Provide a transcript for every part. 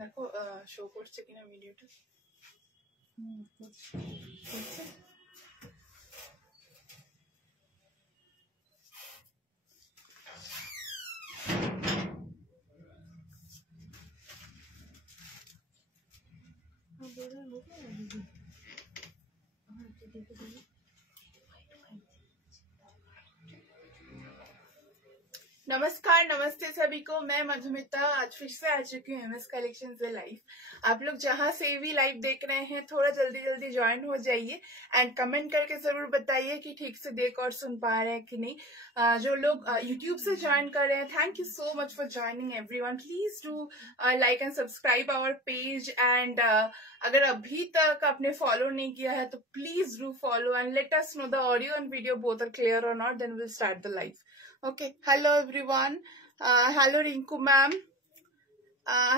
দেখো শো করছে কিনা ভিডিওটা। नमस्कार, नमस्ते सभी को। मैं मधुमिता आज फिर से आ चुकी हूँ एमएस कलेक्शन से लाइव। आप लोग जहाँ से भी लाइव देख रहे हैं थोड़ा जल्दी जल्दी ज्वाइन हो जाइए एंड कमेंट करके जरूर बताइए कि ठीक से देख और सुन पा रहे हैं कि नहीं। जो लोग यूट्यूब से ज्वाइन कर रहे हैं, thank you so much for joining everyone. Please do like and subscribe our page and अगर अभी तक आपने फॉलो नहीं किया है तो please do follow and let us know the audio and video both are clear or not, then will start the live. Okay, hello everyone. Hello Rinku ma'am.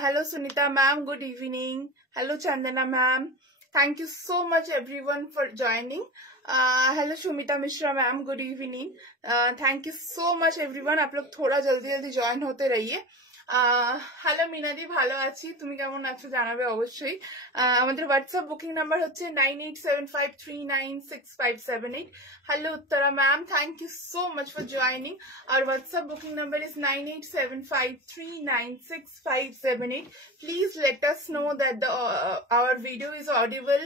Hello Sunita ma'am. Good evening. Hello Chandana ma'am. Thank you so much everyone for joining. Hello Shumita Mishra ma'am. Good evening. Thank you so much everyone. आप लोग थोड़ा जल्दी जल्दी join होते रहिए। Hello মিনাদি, ভালো আছি, তুমি কেমন আছো জানাবে অবশ্যই। আমাদের হোয়াটসঅ্যাপ বুকিং নাম্বার হচ্ছে 9875396578। Hello Uttara ma'am, thank you so much for joining. আর WhatsApp booking number is 9875396578। Please let us know that our video is audible,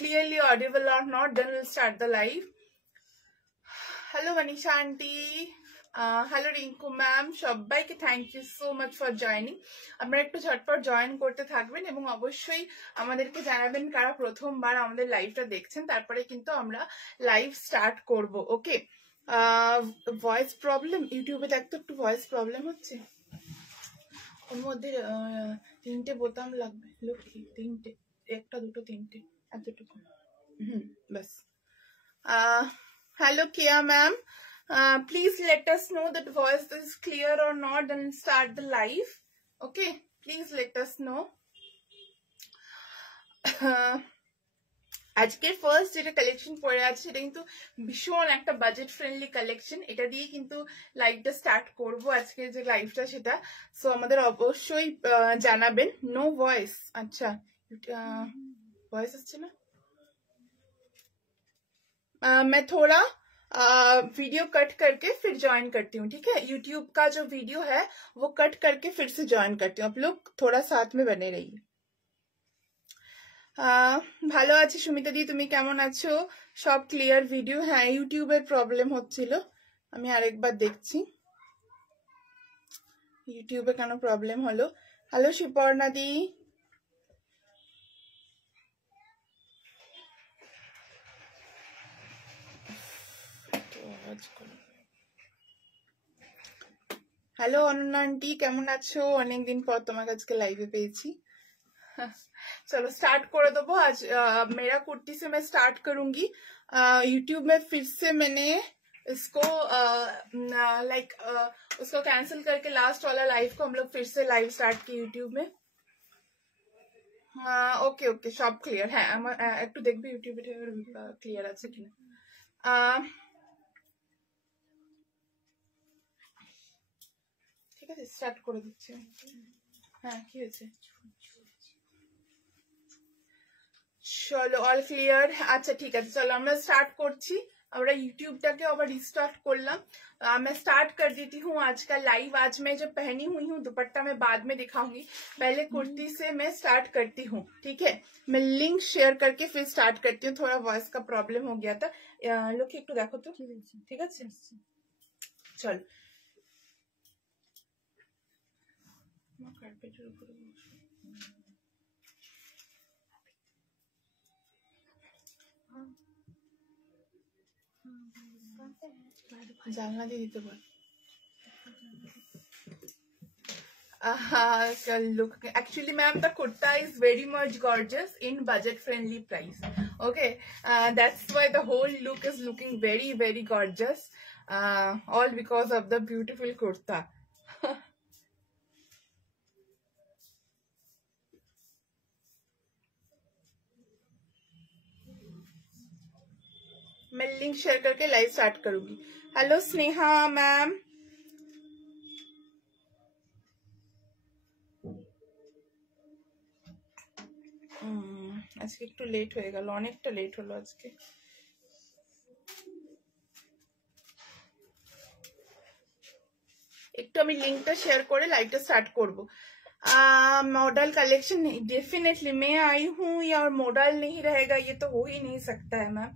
clearly audible or not, then we'll start the live. Hello Manisha aunty. Hello Rinku ma'am, সবাইকে thank you so much for joining. আপনারা একটু ঝটপট join করতে থাকবেন এবং অবশ্যই আমাদেরকে জানাবেন কারা প্রথমবার আমাদের লাইভটা দেখছেন, তারপরে কিন্তু আমরা লাইভ স্টার্ট করব। ওকে, ভয়েস প্রবলেম ইউটিউবে দেখতো একটু ভয়েস প্রবলেম হচ্ছে। ওর মধ্যে 3টে বোতাম লাগবে, লক্ষ্মী 3টে, 1টা 2টো 3টে, এতটুকু। বাস। হ্যালো কিয়া ma'am, please let us know that voice is clear or not, then start the live. Okay, please let us know. আজকের ফার্স্ট যেটা কালেকশন পড়ে আছে সেটা কিন্তু ভীষণ একটা বাজেট ফ্রেন্ডলি কালেকশন। এটা দিয়ে কিন্তু লাইভটা স্টার্ট করব, আজকের যে লাইভটা সেটা। সো আমাদের অবশ্যই জানাবেন। নো ভয়েস, আচ্ছা ভয়েস আসছে না। मैं थोड़ा वीडियो कट करके फिर ज्वाइन करती हूँ, ठीक है। यूट्यूब का जो वीडियो है वो कट करके फिर से ज्वाइन करती हूँ, आप लोग थोड़ा साथ में बने रहिए। ভালো আছি সুমিতা দি, তুমি কেমন আছো? সব ক্লিয়ার ভিডিও? হ্যাঁ, ইউটিউবের প্রবলেম হচ্ছিল, আমি আরেকবার দেখছি ইউটিউবে কেন প্রবলেম হলো। হ্যালো শিপর্ণা দি, হ্যালো অনন্যা আন্টি, কেমন আছো? অনেকদিন পর তোমাকে আজকে লাইভে পেয়েছি। चलो स्टार्ट कर दो। आज मेरा कुर्ती से मैं स्टार्ट करूंगी। यूट्यूब में फिर से मैंने इसको उसको कैंसिल करके लास्ट वाला लाइव को हम लोग फिर से लाइव स्टार्ट की यूट्यूब में। ओके ओके, सब क्लियर है। एक तो देखबी यूट्यूब क्लियर আছে কিনা। ঠিক আছে, স্টার্ট করে দিচ্ছি। হ্যাঁ, কি হয়েছে? চলো অল ক্লিয়ার। আচ্ছা ঠিক আছে, চলো আমরা স্টার্ট করছি। আমরা यूट्यूबটাকে আবার রিস্টাर्ट করলাম। मैं स्टार्ट कर देती हूँ आज का लाइव। आज मैं जो पहनी हुई हूँ दुपट्टा मैं बाद में दिखाऊंगी, पहले कुर्ती से मैं स्टार्ट करती हूँ, ठीक है। मैं लिंक शेयर करके फिर स्टार्ट करती हूँ। थोड़ा वॉइस का प्रॉब्लम हो गया था। लोग একটু দেখো তো, ঠিক আছে। চলো कार्पेटेर উপরে বসো। जालना दीदी तो बोल look, actually ma'am, the kurta is very much gorgeous in budget friendly price. Okay, that's why the whole look is looking very very gorgeous, all because of the beautiful kurta. मैं लिंक शेयर करके live start करूंगी. Hello Sneha ma'am. আজকে একটু late হয়ে গেল, অনেকটা late হলো আজকে. একটু আমি লিংকটা শেয়ার করে লাইভটা স্টার্ट করব. मॉडल कलेक्शन डेफिनेटली मैं आई हूँ या और मॉडल नहीं रहेगा ये तो हो ही नहीं सकता है मैम.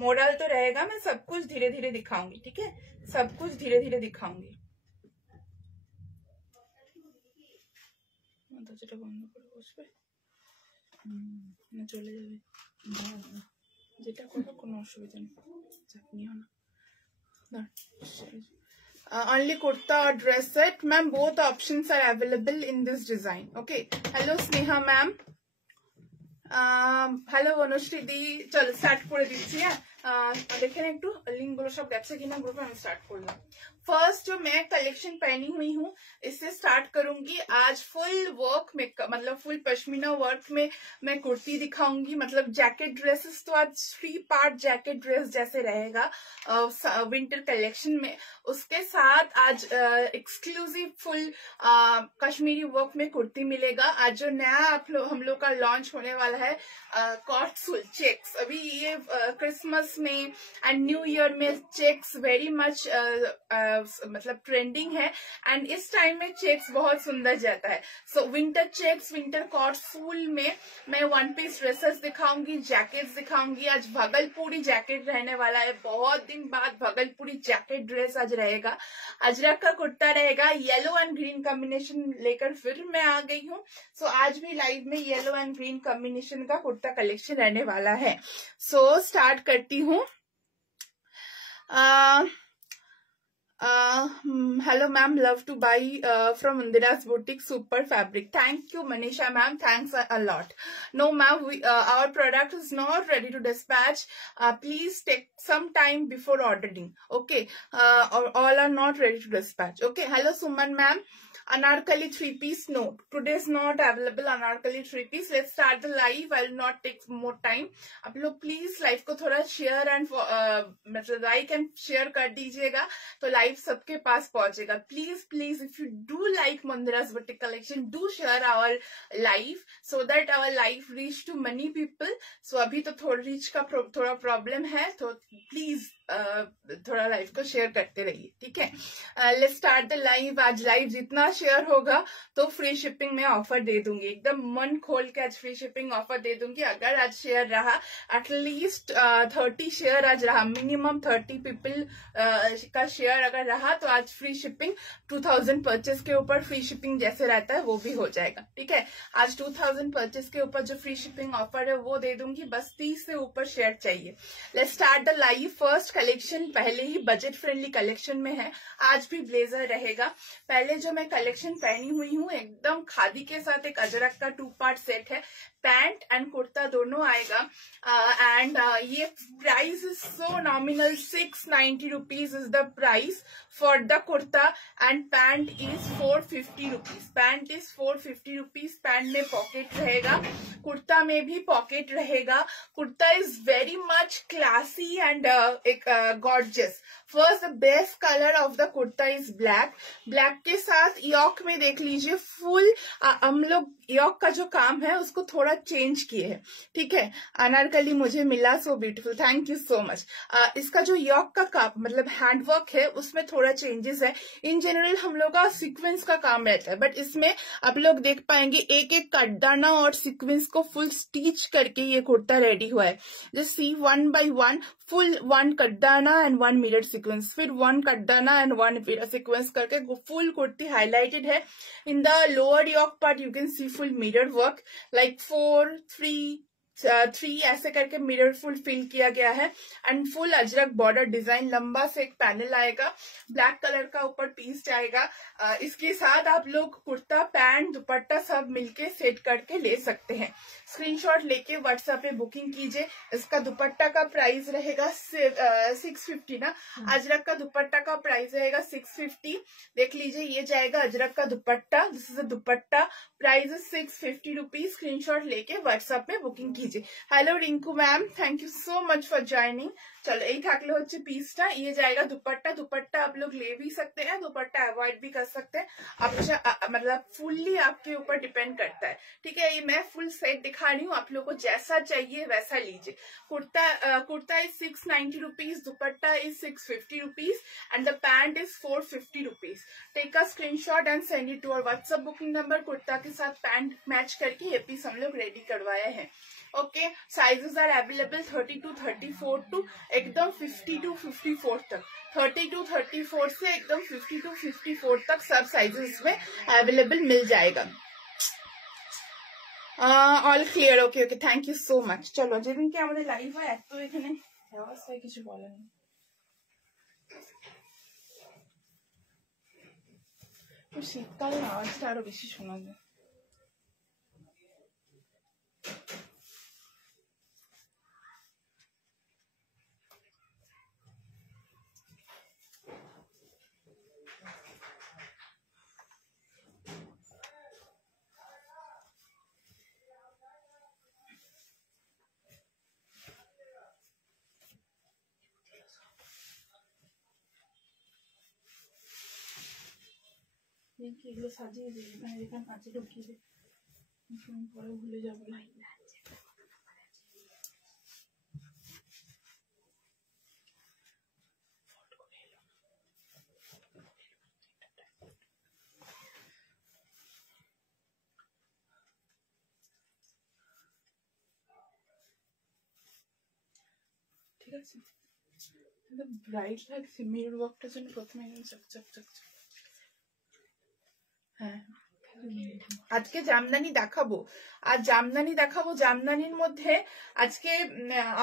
मॉडल तो रहेगा. मैं सब कुछ धीरे धीरे दिखाऊंगी. ठीक है, सब कुछ धीरे धीरे दिखाऊंगी. দরজাটা বন্ধ করে বসবে না, চলে যাবে. যেটা করো কোনো অসুবিধা নেই, চাপ নিও না. Only kurta or dress set, ma'am. Both options are available in this design. Okay. Hello Sneha ma'am. Hello Anushri di. चलो start করে দিচ্ছি. देखें একটু लिंक गुलो सब गैप से किना ग्रुप में स्टार्ट करना. फर्स्ट जो मैं कलेक्शन पहनी हुई हूँ इससे स्टार्ट करूंगी. आज फुल वर्क में, मतलब फुल पश्मीना वर्क में मैं कुर्ती दिखाऊंगी. मतलब जैकेट ड्रेसेस तो आज 3 पार्ट जैकेट ड्रेस जैसे रहेगा विंटर कलेक्शन में. उसके साथ आज एक्सक्लूसिव फुल कश्मीरी वर्क में कुर्ती मिलेगा. आज जो नया हम लोग का लॉन्च होने वाला है कॉर्डसुल चेक्स. अभी ये क्रिसमस में एंड न्यू ईयर में चेक्स वेरी मच मतलब ट्रेंडिंग है एंड इस टाइम में चेक्स बहुत सुंदर जाता है. सो विंटर चेक्स, विंटर कॉर्डसुल में मैं वन पीस ड्रेसेस दिखाऊंगी, जैकेट्स दिखाऊंगी. आज भगलपुरी जैकेट रहने वाला है. बहुत दिन बाद भगलपुरी जैकेट ड्रेस आज रहेगा. अजरक का कुर्ता रहेगा. येलो एंड ग्रीन कॉम्बिनेशन लेकर फिर मैं आ गई हूँ. सो आज भी लाइव में येलो एंड ग्रीन कॉम्बिनेशन का कुर्ता कलेक्शन रहने वाला है. सो स्टार्ट करती हूँ. Hello ma'am, love to buy from Indira's boutique, super fabric. Thank you Manisha ma'am, thanks a lot. No ma'am, our product is not ready to dispatch. Please take some time before ordering. Okay, all are not ready to dispatch. Okay. Hello Suman ma'am. Anarkali 3-piece, no, today is not available. Anarkali 3-piece. Let's start the live. I will not take more time. आप लोग please live को थोड़ा share and मतलब like and share कर दीजिएगा तो live सबके पास पहुंचेगा. Please please if you do like Mandira's boutique collection, do share our live so that our live reach to many people. So अभी तो थोड़ा रीच का थोड़ा प्रॉब्लम है, तो प्लीज थोड़ा लाइव को शेयर करते रहिए. ठीक है, लेट्स स्टार्ट द लाइव. आज लाइव जितना शेयर होगा तो फ्री शिपिंग में ऑफर दे दूंगी. एकदम मन खोल के आज फ्री शिपिंग ऑफर दे दूंगी. अगर आज शेयर रहा एटलीस्ट 30 शेयर आज रहा, मिनिमम 30 पीपल का शेयर अगर रहा तो आज फ्री शिपिंग 2000 परचेस के ऊपर फ्री शिपिंग जैसे रहता है वो भी हो जाएगा. ठीक है, आज 2000 परचेस के ऊपर जो फ्री शिपिंग ऑफर है वो दे दूंगी. बस 30 से ऊपर शेयर चाहिए. Let's start the live. First collection पहले ही बजट फ्रेंडली कलेक्शन में है. आज भी ब्लेजर रहेगा. पहले जो मैं कलेक्शन पहनी हुई हूँ एकदम खादी के साथ एक अजरक का 2 पार्ट सेट है. पैंट एंड कुर्ता दोनों आएगा. एंड ये price is so nominal. 690 rupees is the price for the kurta and pant is 450 rupees. Pant is 450 rupees. Pant में पॉकेट रहेगा, कुर्ता में भी पॉकेट रहेगा. Kurta is very much classy and एक gorgeous. First the best colour of the kurta is black. Black के साथ York में देख लीजिए फुल हम लोग यॉक का जो काम है उसको थोड़ा चेंज किए हैं. ठीक है, अनारकली मुझे मिला, so beautiful, thank you so much. इसका जो यॉक का काम मतलब हैंडवर्क है उसमें थोड़ा चेंजेस है. इन जनरल हम लोग का सीक्वेंस का काम रहता है, बट इसमें आप लोग देख पाएंगे एक एक कटदाना और सीक्वेंस को फुल स्टिच करके ये कुर्ता रेडी हुआ है. जस्ट सी 1 by 1 फुल 1 कटदाना एंड 1 मिरर सीक्वेंस, फिर 1 कटदाना एंड 1 मिरर सीक्वेंस करके फुल कुर्ती हाईलाइटेड है. In the lower yoke part you can see full mirror work like 4, 3, 3 ऐसे करके मिरर फुल फिल किया गया है and full Ajrak border design, लंबा से एक पैनल आएगा, ब्लैक कलर का ऊपर पीस जाएगा। इसके साथ आप लोग कुर्ता पैंट दुपट्टा सब मिलके सेट करके ले सकते हैं। स्क्रीनशॉट लेके व्हाट्सएप पे बुकिंग कीजिए। इसका दुपट्टा का प्राइस रहेगा 650 ना, अजरक का दुपट्टा का प्राइस रहेगा 650। देख लीजिए ये जाएगा अजरक का दुपट्टा, this is a dupatta, price is 650 rupees. Screenshot लेके व्हाट्सएप में बुकिंग कीजिए। Hello Rinku ma'am, thank you so much for joining. चलो এই থাকলে হচ্ছে পিসটা, ये जाएगा दुपट्टा। दुपट्टा आप लोग ले भी सकते हैं, दुपट्टा अवॉइड भी कर सकते हैं, आप मतलब फुल्ली आपके ऊपर डिपेंड करता है। ठीक है, ये मैं फुल सेट दिखा रही हूँ, आप लोग को जैसा चाहिए वैसा लीजिए। Kurta is 690 rupees, dupatta is 650 rupees and the pant is 450 rupees. Take a screenshot and send it to our WhatsApp booking number. Kurta के साथ पैंट मैच करके ये पीस हम लोग रेडी करवाए हैं। Okay, sizes are available 30 to 34 to एकदम 50 to 54 तक, 30 to 34 से एकदम 50 to 54 तक सब साइजेस में अवेलेबल मिल जाएगा। All clear? Okay okay, thank you so much. चलो যেদিনকে আমাদের লাইভ হয় এত এখানে আওয়াজ হয় কিছু বলার নেই। তো শীতকালে আওয়াজটা আরো বেশি শোনা যায়। এগুলো সাজিয়ে দিই, মানে এখানে কাঁচে ঢুকিয়ে দিই, পরে ভুলে যাবো। ঠিক আছে, ব্রাইট লাগছে মিরর ওয়ার্কটার জন্য। প্রথমে চকচক চকচক। হ্যাঁ, আজকে জামদানি দেখাবো, আর জামদানি দেখাবো। জামদানির মধ্যে আজকে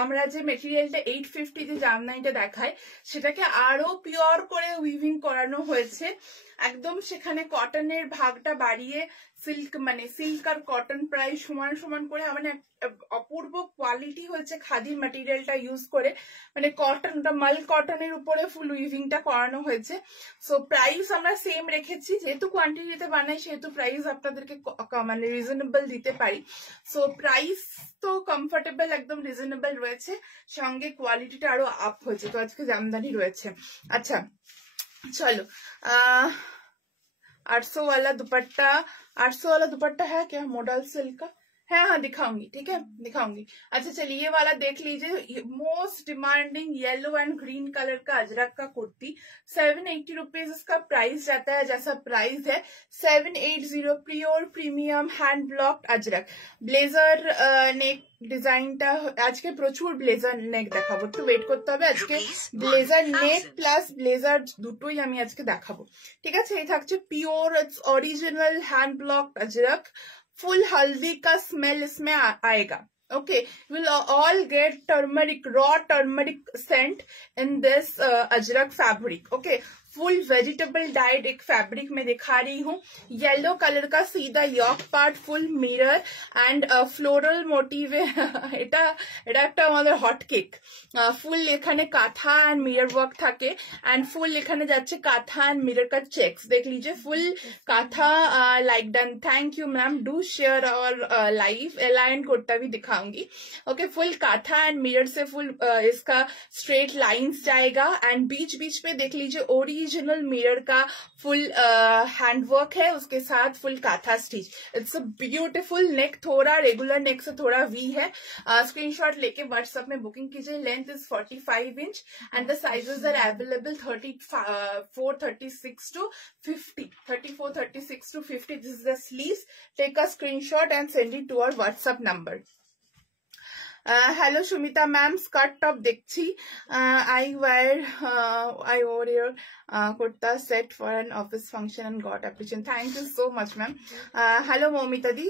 আমরা যে মেটেরিয়ালটা 850 যে জামদানিটা দেখাই, সেটাকে আরো পিওর করে উইভিং করানো হয়েছে। একদম সেখানে কটনের ভাগটা বাড়িয়ে সিল্ক, মানে সিল্ক আর কটন প্রায় সমান সমান করে, মানে অপূর্ব কোয়ালিটি হয়েছে খাদি ম্যাটেরিয়ালটা ইউজ করে, মানে কটনটা মাল কটনের উপরে ফুল উইভিংটা করানো হয়েছে। সো প্রাইস আমরা সেম রেখেছি, যেহেতু কোয়ান্টিটিতে বানাই সেহেতু প্রাইস আপনাদেরকে মানে রিজনেবল দিতে পারি। সো প্রাইস তো কমফোর্টেবল একদম রিজনেবল রয়েছে, সঙ্গে কোয়ালিটিটা আরো আপ হয়েছে। তো আজকে জামদানি রয়েছে। আচ্ছা चलो 800 वाला दुपट्टा, 800 वाला दुपट्टा है क्या मॉडल सिल्क का? है, हाँ दिखाऊंगी, ठीक है दिखाऊंगी। अच्छा चलिए ये वाला देख लीजिए, most demanding yellow and green colour का अजरक का कुर्ती, 780 रुपीज इसका प्राइस जाता है। जैसा प्राइस है 780, pure premium hand blocked ajrak. Blazer neck ডিজাইনটা আজকে প্রচুর ব্লেজার নেক দেখাবো, একটু ওয়েট করতে হবে। আজকে ব্লেজার নেক প্লাস ব্লেজার দুটোই আমি আজকে দেখাবো, ঠিক আছে। এই থাকছে pure original hand block Ajrak, full हल्दी का स्मेल इसमें आएगा। Okay, we'll all get turmeric, raw turmeric scent in this ajrak fabric. Okay, full vegetable dyed एक फैब्रिक में दिखा रही हूँ। येलो कलर का सीधा yoke part, full mirror and floral motif. এটা একটা আমাদের হট কেক। ফুল এখানে কাঁথা एंड मिरर वर्क থাকে एंड फुल এখানে যাচ্ছে কাঁথা एंड मिरर का चेक्स। देख लीजिए full kantha like done. Thank you ma'am, do share और लाइव अलाइन कुर्ता भी दिखाऊंगी। Okay, full kantha and mirror से फुल इसका स्ट्रेट लाइंस जाएगा एंड बीच बीच पे देख लीजिए ओरिजिनल मिरर का फुल हैंडवर्क है, उसके साथ full kantha stitch. It's a beautiful. Neck थोड़ा रेगुलर नेक से थोड़ा वी है। स्क्रीनशॉट लेके व्हाट्सएप में बुकिंग कीजिए। Length is 45 inch and the sizes are available 34, 36 to 50, 34, 36 to 50। This is the sleeves. Take a screenshot and send it to our WhatsApp number. Hello Sumita ma'am, skirt top देखছি। I wore your kurta set for an office function and got appreciation. Thank you so much ma'am. Hello Moumita the,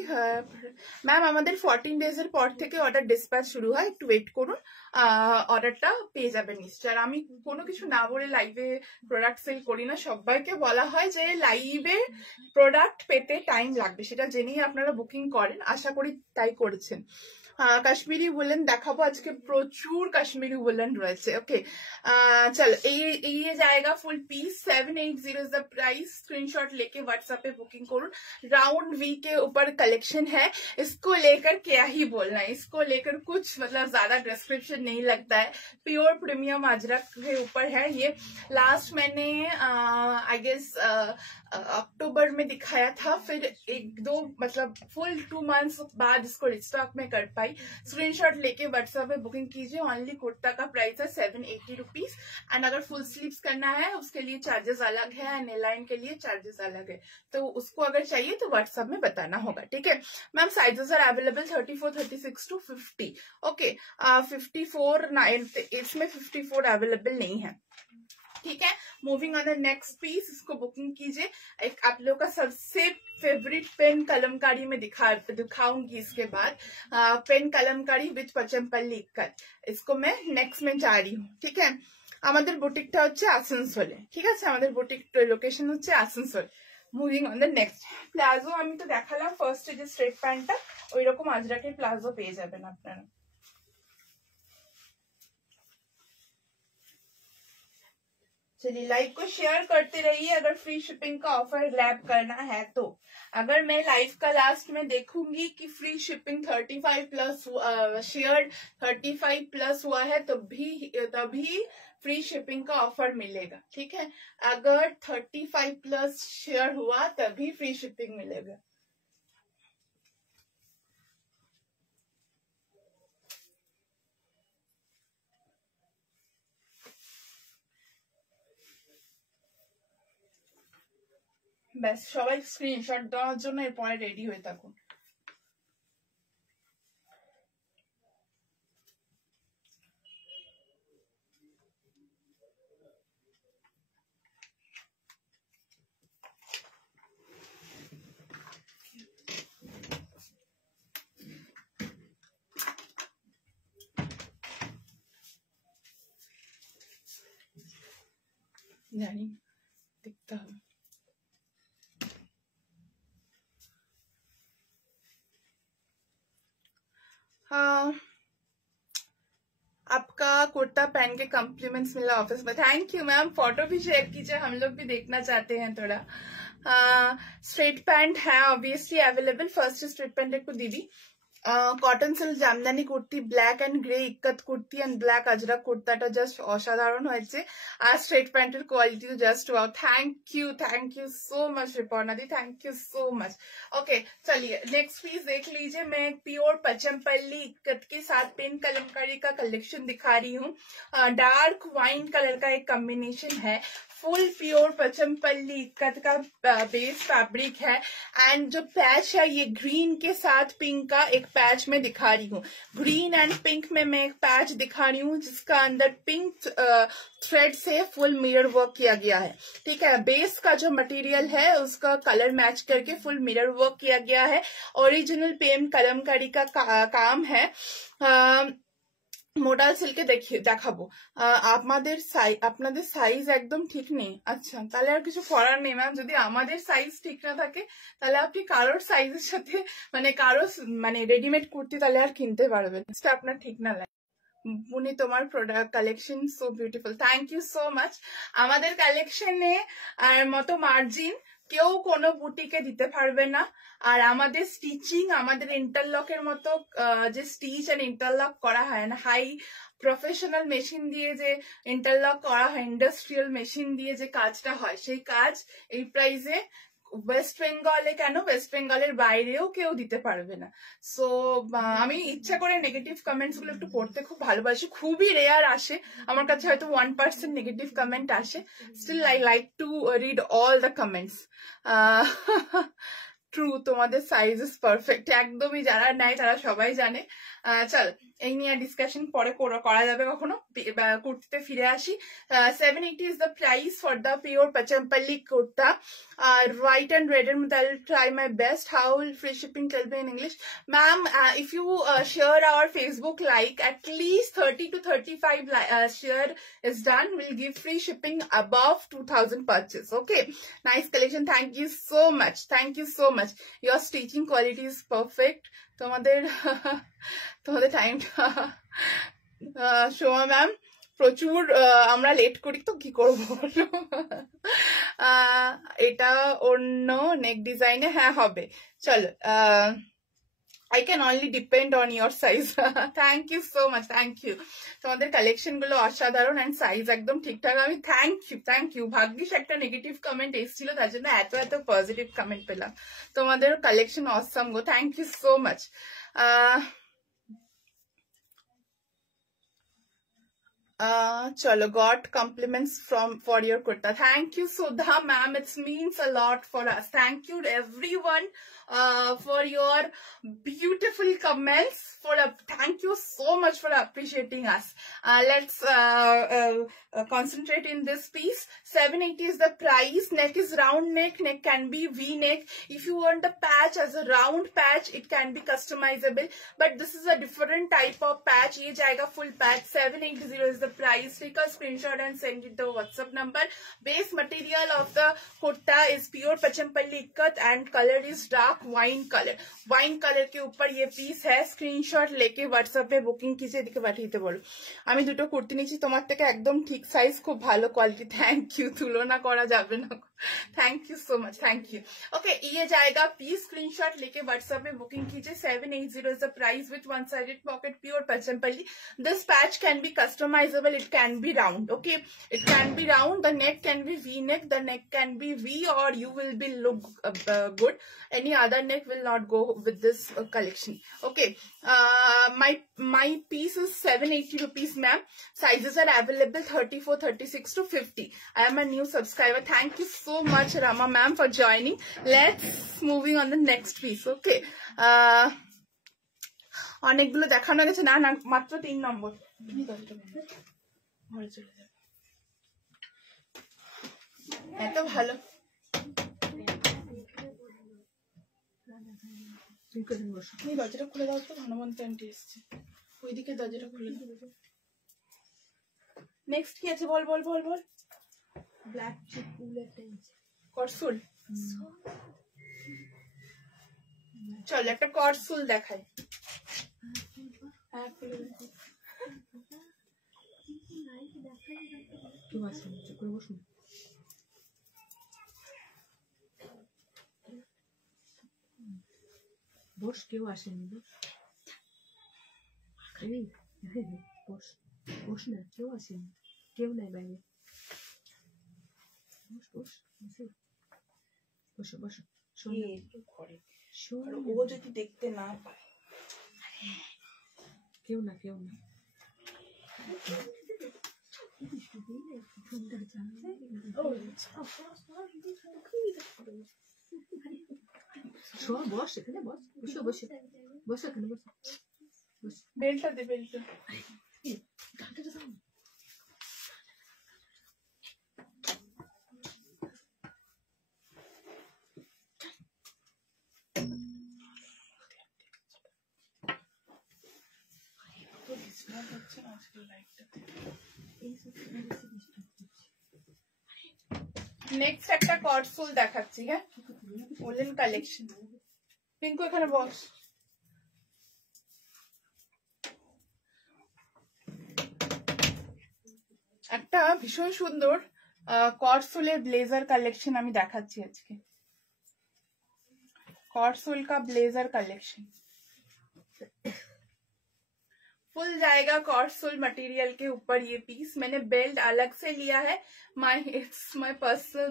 ma'am আমাদের 14 days এর পর থেকে order dispatch শুরু হয়, একটু wait করুন, অর্ডারটা পেয়ে যাবেন নিশ্চয়। আর আমি কোনো কিছু না বলে লাইভে প্রোডাক্ট সেল করি না, সবাইকে বলা হয় যে লাইভে প্রোডাক্ট পেতে টাইম লাগবে, সেটা জেনেই আপনারা বুকিং করেন, আশা করি তাই করেছেন। কাশ্মীরি উলেন দেখাবো আজকে, প্রচুর কাশ্মীরি উলেন রয়েছে। ओके चल ये जाएगा full piece 780 is the price. Screenshot लेके व्हाट्सएप पे बुकिंग करो। राउंड वी के ऊपर कलेक्शन है, इसको लेकर क्या ही बोलना है, इसको लेकर कुछ मतलब ज्यादा डिस्क्रिप्शन नहीं लगता है। प्योर प्रीमियम अजरक के ऊपर है ये। लास्ट मैंने आई गेस अक्टूबर में दिखाया था, फिर एक दो मतलब फुल 2 months बाद इसको रिस्टॉक में कर पाई। स्क्रीनशॉट लेके व्हाट्सएप पे बुकिंग कीजिए। ओनली कुर्ता का प्राइस है 780 रुपीज, एंड अगर फुल स्लीव्स करना है उसके लिए चार्जेस अलग है, एंड लाइन के लिए चार्जेस अलग है, तो उसको अगर चाहिए तो व्हाट्सएप में बताना होगा, ठीक है ma'am. Sizes are available 34, 36 to 50। Okay 54 इसमें 54 अवेलेबल नहीं है, ठीक है। Moving on the next piece, इसको बुकिंग कीजिए। एक आप लोगों का सबसे फेवरेट पेन कलमकारी में दिखाऊंगी इसके बाद, पेन कलमकारी विथ पचमपल्ली इक्कत, इसको मैं नेक्स्ट में जा रही हूँ, ठीक है। আমাদের বুটিকটা হচ্ছে আসানসোলে, ঠিক আছে, আমাদের বুটিক লোকেশন হচ্ছে Asansol. Moving on the next, palazzo আমি তো দেখালাম, ফার্স্টে যে স্ট্রেট প্যান্টটা ওই রকম আজরাকের প্লাজো পেয়ে যাবেন আপনারা। चलिए लाइव को शेयर करते रहिए अगर फ्री शिपिंग का ऑफर ग्रैब करना है तो। अगर मैं लाइव का लास्ट में देखूंगी कि free shipping 35 plus share 35 plus हुआ है तभी फ्री शिपिंग का ऑफर मिलेगा, ठीक है। अगर 35 प्लस शेयर हुआ तभी फ्री शिपिंग मिलेगा। ব্যাস সবাই স্ক্রিনশট দেওয়ার জন্য এরপরে রেডি হয়ে থাকুন। জানি দেখতে হবে। आपका कुर्ता पहन के कॉम्प्लीमेंट्स मिला ऑफिस में, थैंक यू मैम। फोटो भी शेयर कीजिए, हम लोग भी देखना चाहते हैं थोड़ा। स्ट्रेट पैंट है obviously available. First straight pant একটু দিবি। Cotton silk jamdani kurti, black and grey ikkat kurti and black ajrak কুর্তাটা জাস্ট অসাধারণ হয়েছে, আর স্ট্রেট প্যান্টের কোয়ালিটিও just wow. Thank you so much Riporna di, thank you so much. Okay चलिए नेक्स्ट प्लीज देख लीजिए। मैं प्योर पचमपल्ली इक्कत के साथ पेन कलमकारी का कलेक्शन दिखा रही हूँ। डार्क वाइन कलर का एक कॉम्बिनेशन है, फुल प्योर पचमपल्ली इक्कत का बेस फैब्रिक है, एंड जो पैच है ये ग्रीन के साथ पिंक का एक पैच में दिखा रही हूँ। ग्रीन एंड पिंक में मैं एक पैच दिखा रही हूँ जिसका अंदर पिंक थ्रेड से फुल मिरर वर्क किया गया है, ठीक है। बेस का जो मटेरियल है उसका कलर मैच करके फुल मिरर वर्क किया गया है। ओरिजिनल पेन कलमकारी का काम है। মোডাল সিল্কে দেখাবো। আপনাদের সাইজ একদম ঠিক নেই, আচ্ছা তাহলে আর কিছু করার নেই ম্যাম। যদি আমাদের সাইজ ঠিক না থাকে তাহলে আপনি কারোর সাইজের সাথে মানে রেডিমেড কুর্তি তাহলে আর কিনতে পারবেন, সেটা আপনার ঠিক না লাগে। মুনি তোমার product collection so beautiful, thank you so much. আমাদের কালেকশনে আর মতো মার্জিন কেউ কোনো বুটিকে দিতে পারবে না, আর আমাদের স্টিচিং আমাদের ইন্টারলকের মতো যে স্টিচ এন্ড ইন্টারলক করা হয় না, হাই প্রফেশনাল মেশিন দিয়ে যে ইন্টারলক করা হয়, ইন্ডাস্ট্রিয়াল মেশিন দিয়ে যে কাজটা হয়, সেই কাজ এই প্রাইসে ওয়েস্ট বেঙ্গলে কেন ওয়েস্ট বেঙ্গলের বাইরেও কেউ দিতে পারবে না। সো আমি ইচ্ছা করে নেগেটিভ কমেন্টস গুলো একটু পড়তে খুব ভালোবাসি, খুবই রেয়ার আসে আমার কাছে, হয়তো 1% নেগেটিভ কমেন্ট আসে, still I like to read all the comments. True, তোমাদের সাইজ ইজ পারফেক্ট, একদমই যারা নেয় তারা সবাই জানে। চল এই নিয়ে ডিসকাশন পরে করা যাবে কখনো। কুর্তিতে ফিরে আসি। 780 is the price for the pure Pachampalli kurta. White and red এর মধ্যে I'll try my best. How will free shipping tell me in English? Ma'am, if you share our Facebook like, at least 30 to 35 share is done, we'll give free shipping above 2000 purchase. Okay, nice collection. Thank you so much. Thank you so much. Your stitching quality is perfect. তোমাদের টাইমটা Soma ma'am প্রচুর আমরা late করি তো কি করবো বলো। এটা অন্য নেক ডিজাইনে হ্যাঁ হবে। চলো, I can only depend on your size. Thank you so much. Thank you. তোমাদের কালেকশন গুলো অসাধারণ and সাইজ একদম ঠিকঠাক। আমি থ্যাংক ইউ। ভাগ্যিস একটা নেগেটিভ কমেন্ট এসেছিল, তার জন্য এত পজিটিভ কমেন্ট পেলাম। তোমাদের কালেকশন অসাম গো। Thank you so much. Chalo, got compliments for your kurta. Thank you, Sudha ma'am. It means a lot for us. Thank you everyone for your beautiful comments. Thank you so much for appreciating us. Let's concentrate in this piece. 780 is the price. Neck is round neck. Neck can be V-neck. If you want the patch as a round patch, it can be customizable. But this is a different type of patch. Ye jayega full patch. 780 is the price. Take a screenshot and send it the WhatsApp number. Base material of the kurta is pure Pachampalli ikat and color is dark wine color. Wine color के ऊपर ये piece है। Screenshot लेके WhatsApp पे booking कीजिए, दिखे पाठिয়ে বলো। আমি দুটো কুর্তি নিয়েছি তোমার থেকে, একদম ঠিক সাইজ, খুব ভালো কোয়ালিটি। থ্যাংক ইউ, তুলনা করা যাবে না। Thank you so much, thank you. Okay, ये जाएगा पीस। स्क्रीनशॉट लेके व्हाट्सएप में बुकिंग कीजिए। 780 is the price with one sided pocket, pure Pachampalli. This patch can be customizable. It can be round. Okay, it can be round. The neck can be V neck. The neck can be V, or you will be look good. Any other neck will not go with this collection. Okay, my piece is 780 rupees, ma'am. Sizes are available 34, 36 to 50. I am a new subscriber. Thank you so much, Rama ma'am, for joining. Let's moving on the next piece. Okay, অনেকগুলো দেখানো গেছে না, মাত্র 3 নম্বর। এত ভালো। দরজাটা খুলে দাও তো, ধনবন্ত আন্টি এসছে। ওইদিকে দরজাটা খুলে দাও। নেক্সট কি আছে বল বল বল বল। Black chip করসুল। চল একটা করসুল দেখাই। হ্যাঁ, খুলে দাও। বস, কেউ আসেনি। বস বস না, কেউ আসেনি, কেউ নাই বাইরে। বস বস বসো বসো। ও যদি দেখতে না পায়। কেউ না বস এখানে, বস এখানে, বস। বেলটা দে, বেলটা। নেক্সট একটা কটসুল দেখাচ্ছি। হ্যাঁ, ওলেন কালেকশন। পিঙ্কু এখানে বস। একটা ভীষণ সুন্দর কটসুলের ব্লেজার কালেকশন আমি দেখাচ্ছি আজকে। कॉर्डसूल का ब्लेजर कलेक्शन फुल जाएगा कॉर्डसूल मटेरियल के ऊपर। ये पीस मैंने बेल्ट अलग से लिया है, it's my personal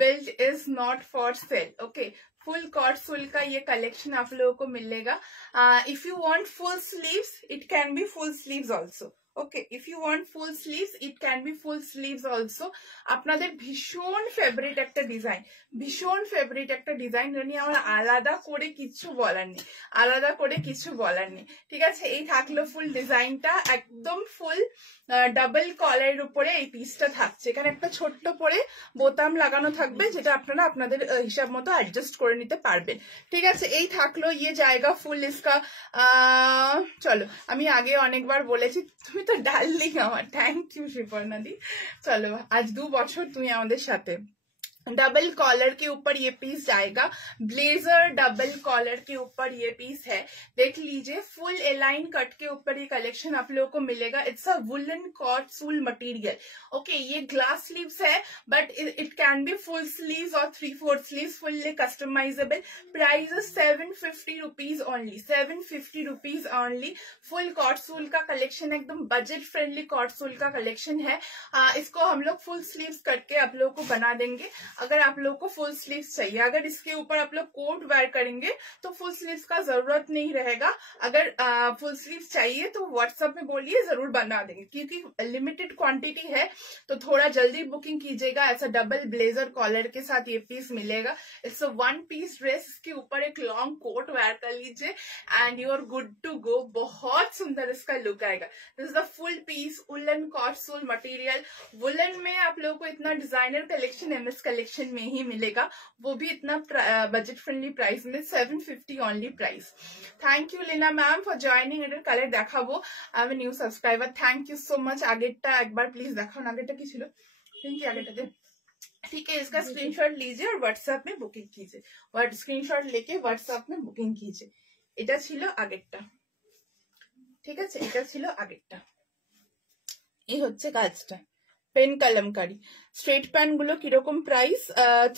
belt is not for sale. Okay, full कॉर्डसूल का ये कलेक्शन आप लोगों को मिलेगा। If you want full sleeves it can be full sleeves also. Okay, if you want full sleeves it can be full sleeves also. আপনাদের ভীষণ favourite একটা ডিজাইন, ভীষণ ফেভারিট একটা ডিজাইন, জানি আমার আলাদা করে কিছু বলার নেই, আলাদা করে কিছু বলার নেই। ঠিক আছে, এই থাকলো ফুল ডিজাইনটা, একদম ফুল ডাবল কলারের উপরে এই পিসটা থাকছে। এখানে একটা ছোট্ট করে বোতাম লাগানো থাকবে, যেটা আপনারা আপনাদের হিসাব মতো অ্যাডজাস্ট করে নিতে পারবেন। ঠিক আছে, এই থাকলো ইয়ে জায়গা ফুল ইসকা। চলো, আমি আগে অনেকবার বলেছি, তুমি তো ডার্লিং আমার, থ্যাংক ইউ শিপর্ণাদি। চলো, আজ 2 বছর তুমি আমাদের সাথে। डबल कॉलर के ऊपर ये पीस जाएगा, ब्लेजर डबल कॉलर के ऊपर ये पीस है। देख लीजिए, फुल एलाइन कट के ऊपर ये कलेक्शन आप लोगों को मिलेगा। It's a woolen cotswool material. Okay, ये ग्लास स्लीव्स है, but it can be full sleeves और 3/4 sleeves, fully customizable. Price 750 rupees only, 750 rupees only. Full cotswool का कलेक्शन, एकदम बजट फ्रेंडली कॉट सूल का कलेक्शन है। इसको हम लोग फुल स्लीव्स करके आप लोगों को बना देंगे, अगर आप लोगों को फुल स्लीव्स चाहिए। अगर इसके ऊपर आप लोग कोट वेयर करेंगे तो फुल स्लीव्स का जरूरत नहीं रहेगा। अगर फुल स्लीव्स चाहिए तो व्हाट्सएप में बोलिए, जरूर बना देंगे, क्योंकि लिमिटेड क्वांटिटी है, तो थोड़ा जल्दी बुकिंग कीजिएगा। ऐसा डबल ब्लेजर कॉलर के साथ ये पीस मिलेगा। इट्स अ 1 पीस ड्रेस, इसके ऊपर एक लॉन्ग कोट वेयर कर लीजिए and you are good to go. बहुत सुंदर इसका लुक आएगा। This is the full piece woolen cotswool material. Woolen में आप लोगों को इतना डिजाइनर कलेक्शन एमएस कलेक्शन में ही मिलेगा, वो भी इतना बजट फ्रेंडली प्राइस में, 750 only price. Thank you Leena ma'am for joining. এটার কালার দেখাবো, I am new subscriber, thank you so much. আগেরটা একবার প্লিজ দেখাও, আগেরটা কি ছিল, থ্যাংক यू। আগেরটাতে ठीक है, इसका स्क्रीनशॉट लीजिए और व्हाट्सएप में बुकिंग कीजिए, स्क्रीनशॉट लेके व्हाट्सएप में बुकिंग कीजिए। এটা ছিল আগেরটা, ঠিক আছে, এটা ছিল আগেরটা। এই হচ্ছে কাজটা, পেন কলমকারি। স্ট্রেট প্যান গুলো কিরকম প্রাইস,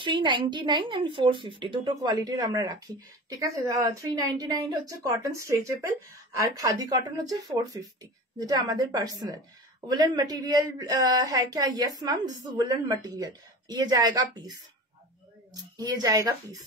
399 এন্ড 450, দুটো কোয়ালিটির আমরা রাখি। ঠিক আছে, 399 হচ্ছে কটন স্ট্রেচেবল, আর খাদি কটন হচ্ছে 450, যেটা আমাদের পার্সোনাল। वुलन मटेरियल है क्या? Yes ma'am, this is woollen material. ये जाएगा पीस, ये जाएगा पीस,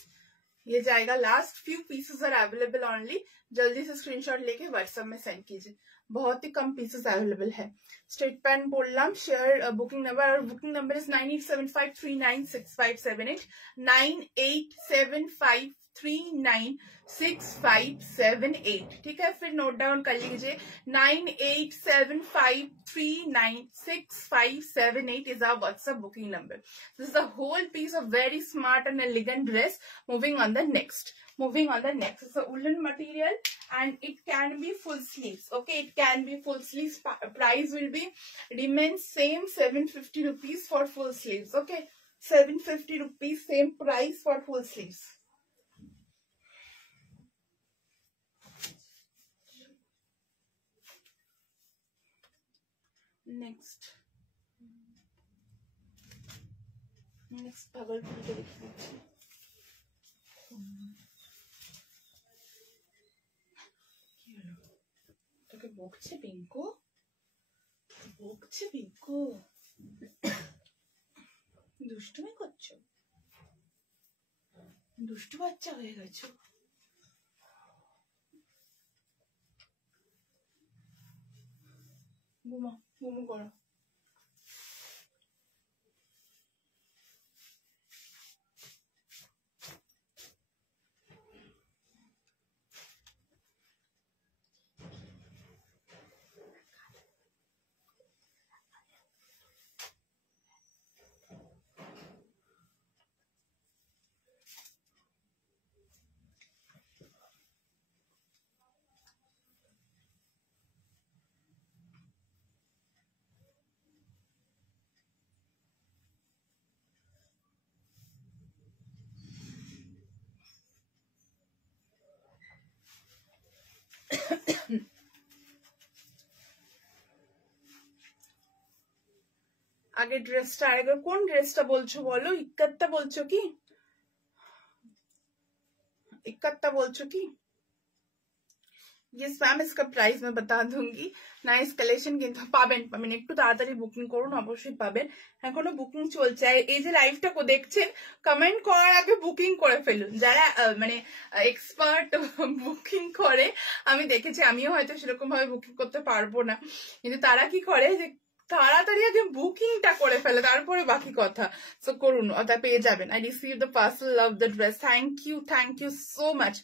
ये जाएगा। Last few pieces are available only, जल्दी से स्क्रीनशॉट लेके व्हाट्सएप में सेंड कीजिए, बहुत ही कम पीसेस अवेलेबल है। स्ट्रेट पैन बोललाम, शेयर बुकिंग नंबर, और बुकिंग नंबर इज 9875396578, 9875396578। ठीक है, फिर नोट डाउन कर लीजिए, 9875396578 is our WhatsApp booking number. This is the whole piece of very smart and elegant dress. Moving on the next. It's a woolen material and it can be full sleeves. Okay, it can be full sleeves. Price will be remain same, 750 rupees for full sleeves. Okay, 750 rupees, same price for full sleeves. Next Bhagalpur के देखिए, তোকে বকছে পিঙ্কু, বকছে পিঙ্কু, দুষ্টুমি করছো, দুষ্টু বাচ্চা হয়ে গেছো। ঘুমা, ঘুমু করো। আগে ড্রেসটা, আগে কোন ড্রেসটা বলছো বলো? ইক্কাতটা বলছো কি? ইক্কাতটা বলছো কি? ইয়েস ম্যাম, इसका প্রাইস मैं बता दूंगी। নাইস কালেকশন কিন্তু পাবেন, মানে একটু তাড়াতাড়ি বুকিং করুন, অবশ্যই পাবেন। এখনো বুকিং চলছে। এই যে লাইভটা দেখছেন, কমেন্ট করার আগে বুকিং করে ফেলুন। যারা মানে এক্সপার্ট বুকিং করে, আমি দেখেছি, আমিও হয়তো সেরকম ভাবে বুকিং করতে পারবো না, কিন্তু তারা কি করে যে তাড়াতাড়ি আগে বুকিংটা করে ফেলে, তারপরে বাকি কথা। সো করুন, ওটা পেয়ে যাবেন। I receive the parcel of the dress, thank you so much.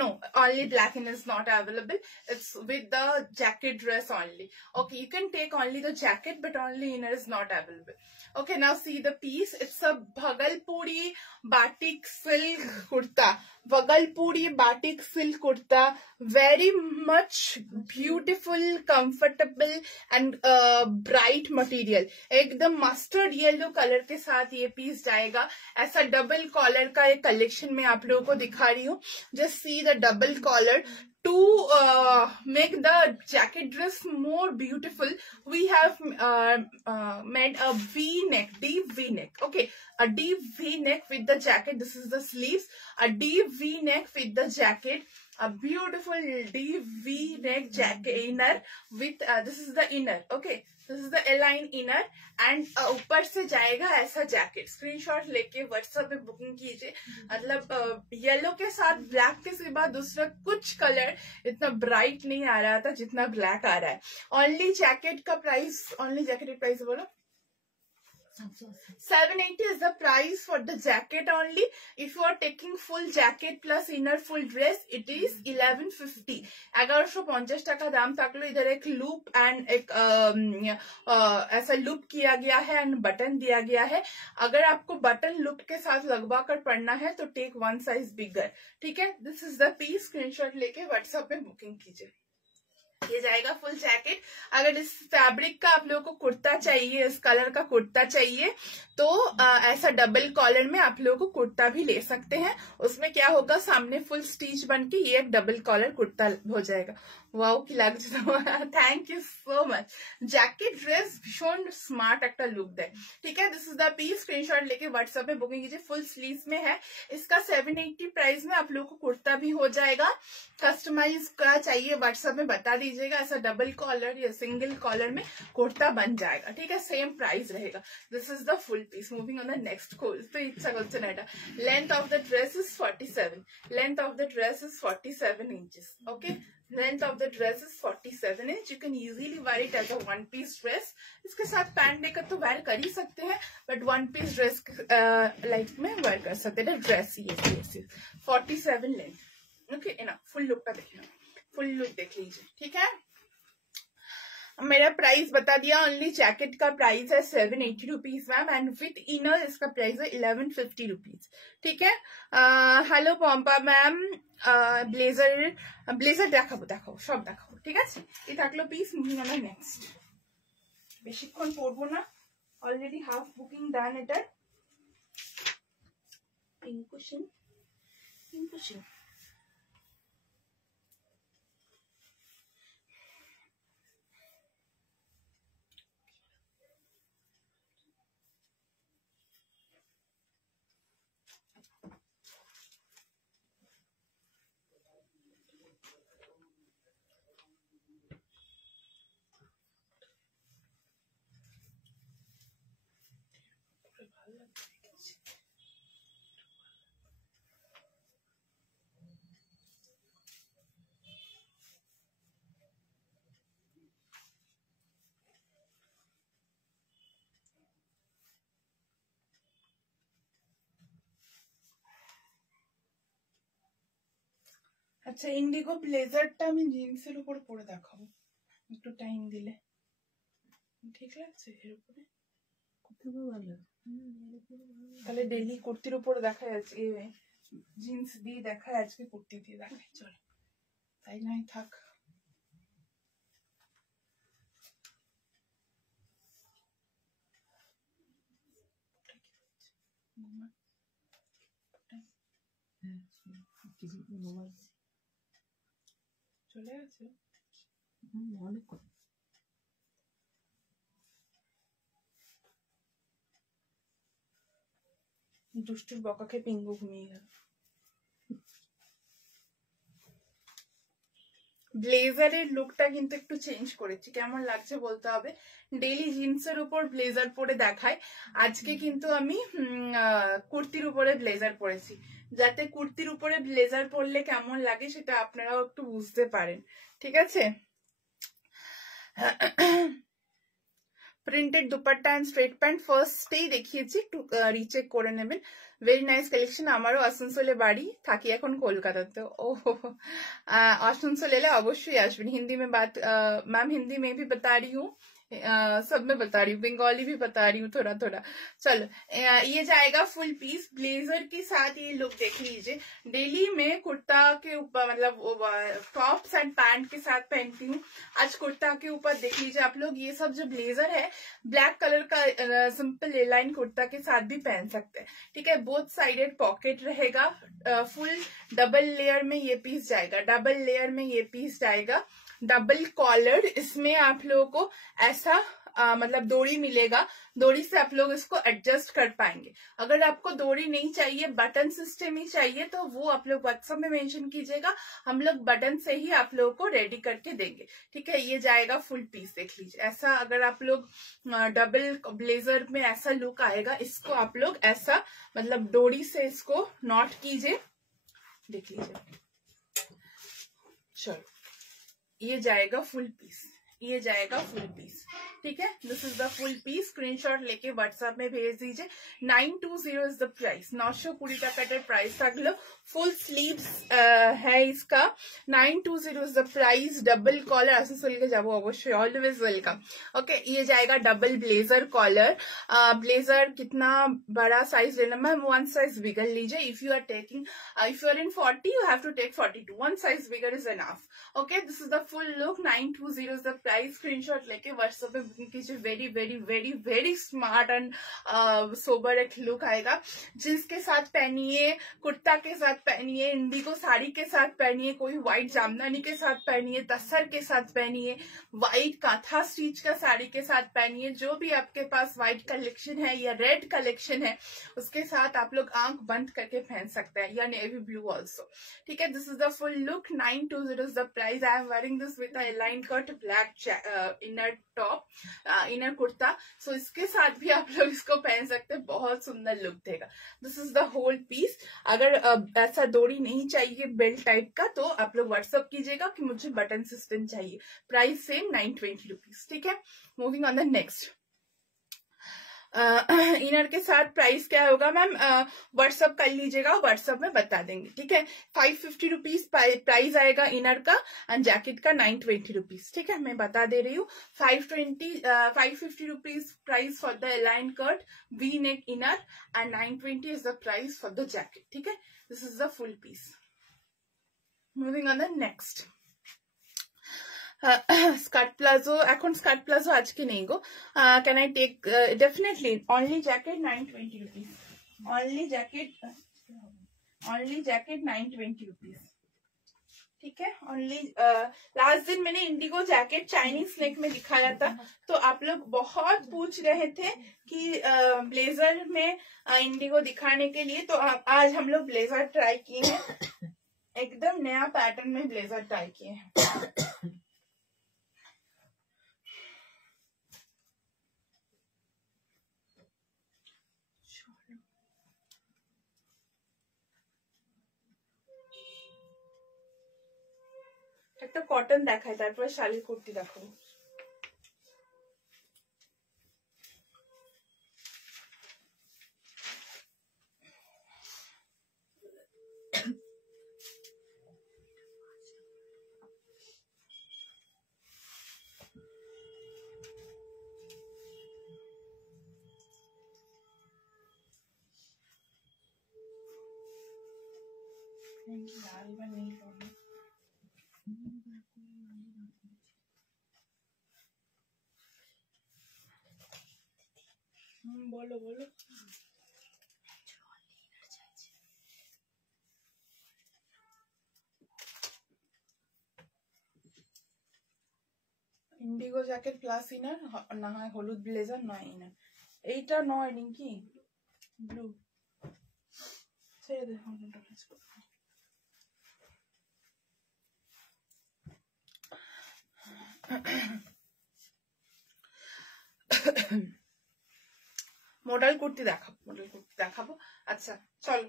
No, only black in is not available. It's with the jacket dress only. Okay, you can take only the jacket, but only inner is not available. Okay, now see the piece. It's a Bhagalpuri batik silk kurta. Bhagalpuri batik silk kurta, very much beautiful, comfortable and bright material. एकदम mustard yellow colour के साथ ये piece जाएगा। ऐसा double collar का एक collection में आप लोगों को दिखा रही हूँ। Just see the double collar. To make the jacket dress more beautiful, we have made a V-neck, deep V-neck. Okay, a deep V-neck with the jacket. This is the sleeves. A deep V-neck with the jacket. A beautiful deep V-neck jacket inner with this is the inner. Okay, this is the A-line inner and ऊपर से जाएगा ऐसा jacket. Screenshot लेके WhatsApp पे booking कीजिए। मतलब yellow के साथ ब्लैक के सिवा दूसरा कुछ कलर इतना ब्राइट नहीं आ रहा था जितना ब्लैक आ रहा है। ओनली जैकेट का प्राइस, ओनली जैकेट का प्राइस बोलो 780 is the price for the jacket only. If you are taking full jacket plus inner full dress, it is 1150. 1150 টাকা দাম থাকলো। इधर एक लूप एंड एक ऐसा लूप किया गया है एंड बटन दिया गया है। अगर आपको बटन लूप के साथ लगवा कर पढ़ना है तो टेक 1 size बिगर। ठीक है, this is the piece. Screenshot लेके व्हाट्सएप में बुकिंग कीजिए। ये जाएगा फुल जैकेट। अगर इस फैब्रिक का आप लोगों को कुर्ता चाहिए, इस कलर का कुर्ता चाहिए, तो ऐसा डबल कॉलर में आप लोगों को कुर्ता भी ले सकते हैं। उसमें क्या होगा, सामने फुल स्टिच बन के ये एक डबल कॉलर कुर्ता हो जाएगा। वाओ কি লাগছে তোমার, thank you so much. Jacket dress भीषण स्मार्ट একটা लुक देय। ठीक है, this is the piece. Screenshot लेके व्हाट्सएप पे बुकिंग कीजिए। फुल स्लीव्स में है। इसका 780 प्राइस में आप लोगों को कुर्ता भी हो जाएगा। कस्टमाइज का चाहिए व्हाट्सएप में बता दीजिएगा। ऐसा डबल कॉलर या सिंगल कॉलर में कुर्ता बन जाएगा। ठीक है, सेम प्राइस रहेगा। This is the full piece. Moving on the next course. तो इच्छा করছে না এটা। Length of the dress is 47। Length of the dress is 47 inches. Okay, length of the dress is 47 inch. You can easily wear it as a one piece dress. इसके साथ pant देकर तो where कर ही सकते हैं, but one piece dress like में wear कर सकते हैं। ड्रेस ये 47 length. Okay, enough. Full look का देखना, फुल लुक देख लीजिए। ठीक है, मेरा प्राइस बता दिया। ओनली जैकेट का प्राइस है 780 rupees ma'am, and with inner इसका प्राइस है 1150 रुपीज। ठीक है, hello Pampa ma'am. Blazer blazer দেখাবো সব দেখাবো। ঠিক আছে, এই থাকলো পিস। Moving on next. বেশিক্ষণ পরবো না, অলরেডি হাফ বুকিং ডান। এটা পিঙ্কুশন পিঙ্কুশন। আচ্ছা, ইন্ডিগো ব্লেজারটা আমি জিন্সের উপর পরে দেখাবো একটু টাইম দিলে। ঠিক লাগছে এর উপরে? তাহলে ডেইলি কুর্তির উপর দেখা যাচ্ছে, জিন্স দিয়ে দেখায়, আজকে কুর্তি দিয়ে দেখায়। চলো, তাই নাই থাক। চলে গেছে অনেক। দুষ্টুর বকা খেয়ে পিঙ্গু ঘুমিয়ে গেল। ব্লেজারের লুকটা কিন্তু একটু চেঞ্জ করেছি, কেমন লাগছে বলতে হবে। ডেইলি জিন্সের উপর ব্লেজার পরে দেখায়, আজকে কিন্তু আমি কুর্তির উপরে ব্লেজার পরেছি, যাতে কুর্তির উপরে ব্লেজার পরলে কেমন লাগে সেটা আপনারাও একটু বুঝতে পারেন, ঠিক আছে। Printed dupatta and straight pant ফার্স্টেই দেখিয়েছি, একটু রিচেক করে নেবেন। Very nice collection. আমারও আসানসোলে বাড়ি, থাকি এখন কলকাতাতে। ও आसनसोल एले अवश्य আসবেন। हिंदी में बात मैम, हिंदी में भी बता रही हूँ, सब में बता रही हूँ, बंगाली भी बता रही हूँ थोड़ा थोड़ा। चलो ये जाएगा फुल पीस ब्लेजर के साथ। ये लुक देख लीजिए, डेली में कुर्ता के ऊपर मतलब टॉप्स एंड पैंट के साथ पहनती हूँ, आज कुर्ता के ऊपर देख लीजिए आप लोग। ये सब जो ब्लेजर है ब्लैक कलर का सिंपल लाइन कुर्ता के साथ भी पहन सकते हैं, ठीक है। बोथ साइडेड पॉकेट रहेगा, फुल डबल लेयर में ये पीस जाएगा, डबल लेयर में ये पीस जाएगा, डबल कॉलर। इसमें आप लोगों को ऐसा मतलब डोरी मिलेगा, डोरी से आप लोग इसको एडजस्ट कर पाएंगे। अगर आपको डोरी नहीं चाहिए, बटन सिस्टम ही चाहिए, तो वो आप लोग व्हाट्सएप में मेंशन कीजिएगा, हम लोग बटन से ही आप लोगों को रेडी करके देंगे, ठीक है। ये जाएगा फुल पीस, देख लीजिए ऐसा। अगर आप लोग डबल ब्लेजर में ऐसा लुक आएगा, इसको आप लोग ऐसा मतलब डोरी से इसको नॉट कीजिए, देख लीजिए। चलो ये जाएगा फुल पीस, ये जाएगा फुल पीस, ठीक है। This is the full piece. Screenshot लेके व्हाट्सएप में भेज दीजिए। 920 इज द प्राइस, 920 টাকার प्राइस থাকলো। फुल स्लीव्स है इसका, 920 is the price. Double collar Asansol के जाबो अवश्य, ऑलवेज वेलकम। ओके, ये जाएगा डबल ब्लेजर कॉलर। ब्लेजर कितना बड़ा साइज लेना मैम? 1 साइज बिगर लीजिए। If you are taking, if you are in 40 you have to take 42, 1 size bigger is enough. Okay, this is the full look, 920 is the price. Screenshot लेके WhatsApp पे booking कीजिए। Very very very very smart and sober एक look आएगा। Jeans के साथ पहनिए, कुर्ता के साथ पहनिए, इंडिगो साड़ी के साथ पहनिए, कोई व्हाइट जामदानी के साथ पहनिए, तस्सर के साथ पहनिए, व्हाइट काथा स्टिच का साड़ी के साथ पहनिए। जो भी आपके पास व्हाइट कलेक्शन है या रेड कलेक्शन है उसके साथ आप लोग आंख बंद करके पहन सकते हैं, या नेवी ब्लू ऑल्सो, ठीक है। This is the full look, 920 is the price. I am wearing this with A line cut black inner top, inner kurta. So इसके साथ भी आप लोग इसको पहन सकते हैं, बहुत सुंदर लुक देगा। This is the whole piece. अगर ऐसा डोरी नहीं चाहिए बेल्ट टाइप का, तो आप लोग व्हाट्सअप कीजिएगा कि मुझे बटन सिस्टम चाहिए। प्राइस सेम 920 रुपीज, ठीक है। Moving on the next. Inner के साथ प्राइस क्या होगा मैम? व्हाट्सअप कर लीजिएगा, व्हाट्सअप में बता देंगे, ठीक है। 550 रुपीज प्राइस आएगा इनर का, एंड जैकेट का 920 रुपीज, ठीक है। मैं बता दे रही हूँ, 550 rupees price for the A line cut V neck inner, and 920 is the price for the jacket, ठीक है। This is the full piece. Moving on the next. Skirt palazzo, এখন স্কার্ট প্লাজো আজকে নেই গো। Can I take? Definitely only jacket 920 rupees, only jacket 920 rupees, ठीक है। Only last दिन मैंने इंडिगो जैकेट चाइनीज नेक में दिखाया था, तो आप लोग बहुत पूछ रहे थे कि ब्लेजर में इंडिगो दिखाने के लिए, तो आज हम लोग ब्लेजर ट्राई किए हैं, एकदम नया पैटर्न में ब्लेजर ट्राई किए हैं। একটা কটন দেখায়, তারপরে শাড়ির কুর্তি দেখাবো। बोलो बोलो। ইন্ডিগো জ্যাকেট প্লাস ইনার, না হয় হলুদ ব্লেজার, নয় ইনার। এইটা নয় নিকি ব্লু, ছেড়ে দে। मॉडल कुर्ती देखाबो। अच्छा चलो,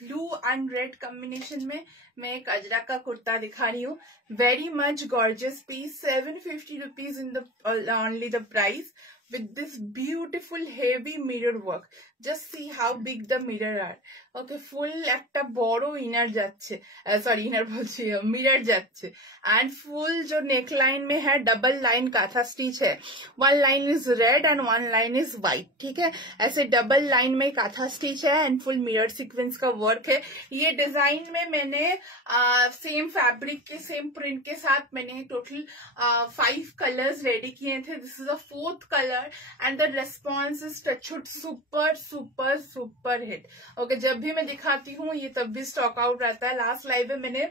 ब्लू एंड रेड कॉम्बिनेशन में मैं एक अजरक का कुर्ता दिखा रही हूँ। Very much gorgeous piece, 750 rupees in the only the price, with this beautiful heavy mirror work. Just see how big the mirror are. Okay, full একটা বড় ইনার যাচ্ছে, সরি ইনার বলছি, মিরর যাচ্ছে। एंड फुल जो neck line में है double line काथा stitch है, one line is red and one line is white, ठीक है। ऐसे डबल लाइन में काथा स्टिच है एंड फुल मिरर सीक्वेंस का वर्क है। ये डिजाइन में मैंने सेम फैब्रिक के सेम प्रिंट के साथ मैंने टोटल 5 कलर्स रेडी किए थे। This is a 4th colour and the response is touchwood super super super hit. Okay, जब भी मैं दिखाती हूँ ये तब भी स्टॉक आउट रहता है। लास्ट लाइव में मैंने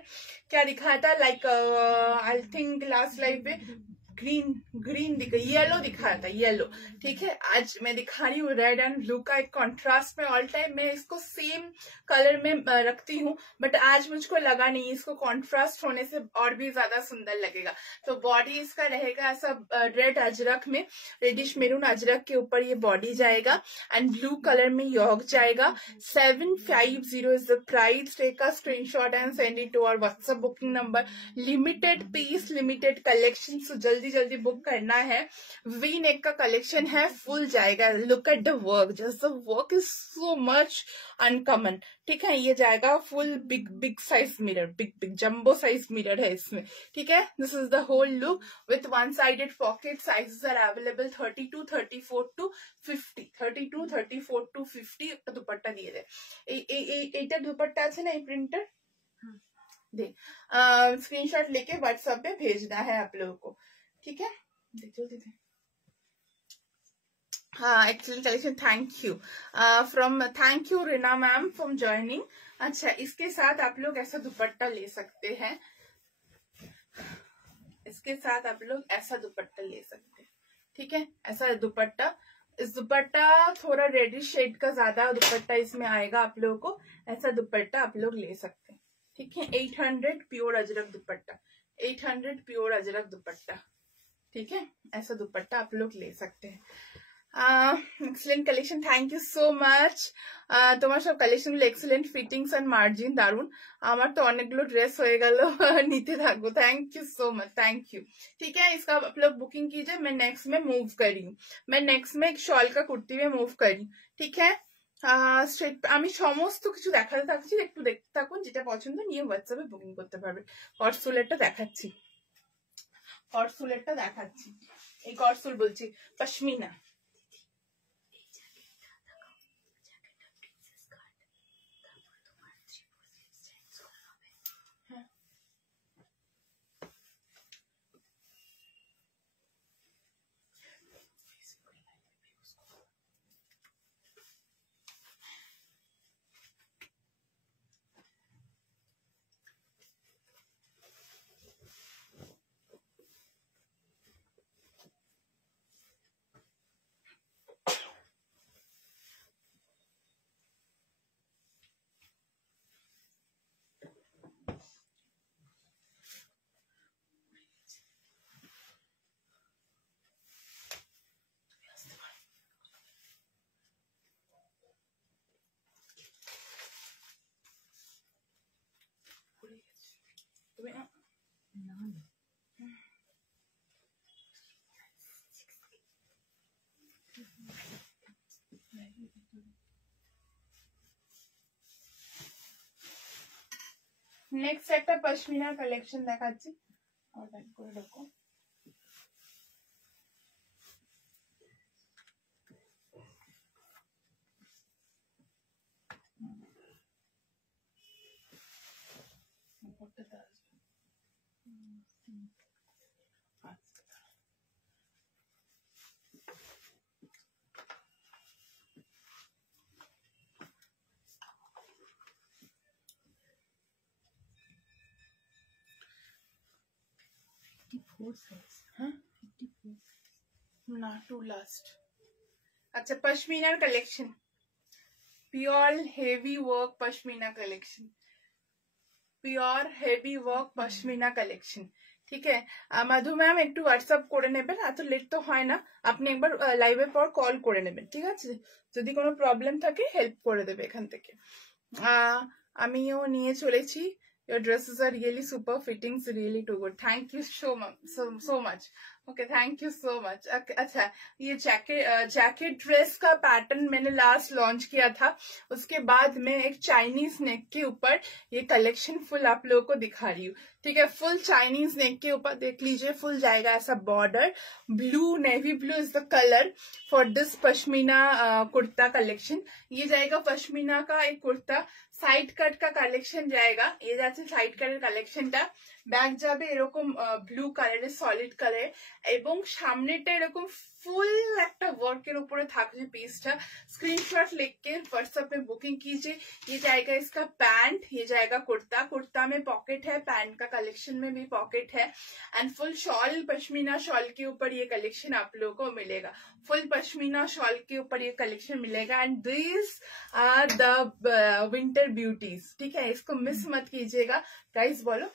क्या दिखाया था, like I think last live में ग्रीन येलो दिखाया था, येलो, ठीक है। आज मैं दिखा रही हूँ रेड एंड ब्लू का एक कॉन्ट्रास्ट में। ऑल टाइम मैं इसको सेम कलर में रखती हूँ, बट आज मुझको लगा नहीं, इसको कॉन्ट्रास्ट होने से और भी ज्यादा सुंदर लगेगा। तो बॉडी इसका रहेगा ऐसा रेड अजरक में, रेडिश मेरून अजरक के ऊपर ये बॉडी जाएगा एंड ब्लू कलर में योक जाएगा। 750 is the price. Take a screenshot and send it to our WhatsApp booking number. Limited piece, limited collection, so जल्दी जल्दी बुक करना है। वी नेक का कलेक्शन है, फुल जाएगा। Look at the work, just the work is so much uncommon, ठीक है। ये जाएगा full big size mirror, big jumbo size mirror है इसमें, ठीक है। This is the whole look with one sided pocket. Sizes are available 32, 34 to 50, 32, 34 to 50। একটা দুপাট্টা দিয়ে দে, এইটা দুপাট্টা আছে না এই প্রিন্টার, दे स्क्रीनशॉट लेके व्हाट्सएप पे भेजना है आप लोगों को, ठीक है। दे हाँ, excellent collection, thank you thank you Reena ma'am from joining. अच्छा, इसके साथ आप लोग ऐसा दुपट्टा ले सकते हैं, इसके साथ आप लोग ऐसा दुपट्टा ले सकते हैं, ठीक है। ऐसा दुपट्टा, इस दुपट्टा थोड़ा रेडिश शेड का ज्यादा दुपट्टा इसमें आएगा आप लोगों को। ऐसा दुपट्टा आप लोग ले सकते हैं, ठीक है। 800 प्योर अजरक दुपट्टा, 800 प्योर अजरक दुपट्टा, ठीक है। ऐसा दुपट्टा आप लोग ले सकते हैं। Excellent collection, thank you so much. তোমার সব কালেকশন গুলো এক্সেলেন্ট, ফিটিংস এন্ড মার্জিন দারুন। আমার তো অনেকগুলো ড্রেস হয়ে গেল, নিতে থাকবো। Thank you so much, thank you, ठीक है। इसका आप लोग बुकिंग कीजिए, मैं नेक्स्ट में मूव करी हूँ, मैं नेक्स्ट में एक शॉल का कुर्ती में मूव करी, ठीक है। আমি সমস্ত কিছু দেখাতে থাকছি, একটু দেখতে থাকুন, যেটা পছন্দ নিয়ে হোয়াটসঅ্যাপে বুকিং করতে পারবেন। কটসুলেরটা দেখাচ্ছি, কটসুলেরটা দেখাচ্ছি, এই কটসুল বলছি পশমিনা। नेक्स्ट একটা পশমিনা কালেকশন দেখাচ্ছি, আর ব্যাক করে রাখো। ना टू लास्ट। अच्छा, pashmina collection, pure heavy work pashmina collection, pure heavy work pashmina collection, ঠিক আছে। মাধু ম্যাম একটু হোয়াটসঅ্যাপ করে নেবেন, এত লেট তো হয় না, আপনি একবার লাইভের পর কল করে নেবেন, ঠিক আছে? যদি কোনো প্রবলেম থাকে হেল্প করে দেবে এখান থেকে। আমিও নিয়ে চলেছি। Your dresses are really super, fittings really too good. Thank you so much. Okay, thank you so much. अच्छा, ये जैकेट ड्रेस का पैटर्न मैंने लास्ट लॉन्च किया था, उसके बाद मैं एक चाइनीज नेक के ऊपर ये कलेक्शन फुल आप लोगों को दिखा रही हूँ। ठीक है, फुल चाइनीज नेक के ऊपर देख लीजिए, फुल जाएगा ऐसा border, blue, navy blue is the colour for this pashmina kurta collection. ये जाएगा पश्मीना का एक कुर्ता, সাইড কাট কা কালেকশন জায়গা, এ যাচ্ছে সাইড কাটের কালেকশনটা, ব্যাক যাবে এরকম ব্লু কালারের সলিড কালার, এবং সামনেটা এরকম ফুল একটা ওয়ার্কের উপরে থাকছে পিসটা। स्क्रीनशॉट लेके व्हाट्सएप में बुकिंग कीजिए। ये जाएगा इसका पैंट, ये जाएगा कुर्ता, कुर्ता में पॉकेट है, पैंट का कलेक्शन में भी पॉकेट है, and full shawl, pashmina shawl के ऊपर ये कलेक्शन आप लोगों को मिलेगा, फुल पश्मीना शॉल के ऊपर ये कलेक्शन मिलेगा। And this are the winter beauties, ठीक है, इसको मिस मत कीजिएगा। प्राइस बोलो।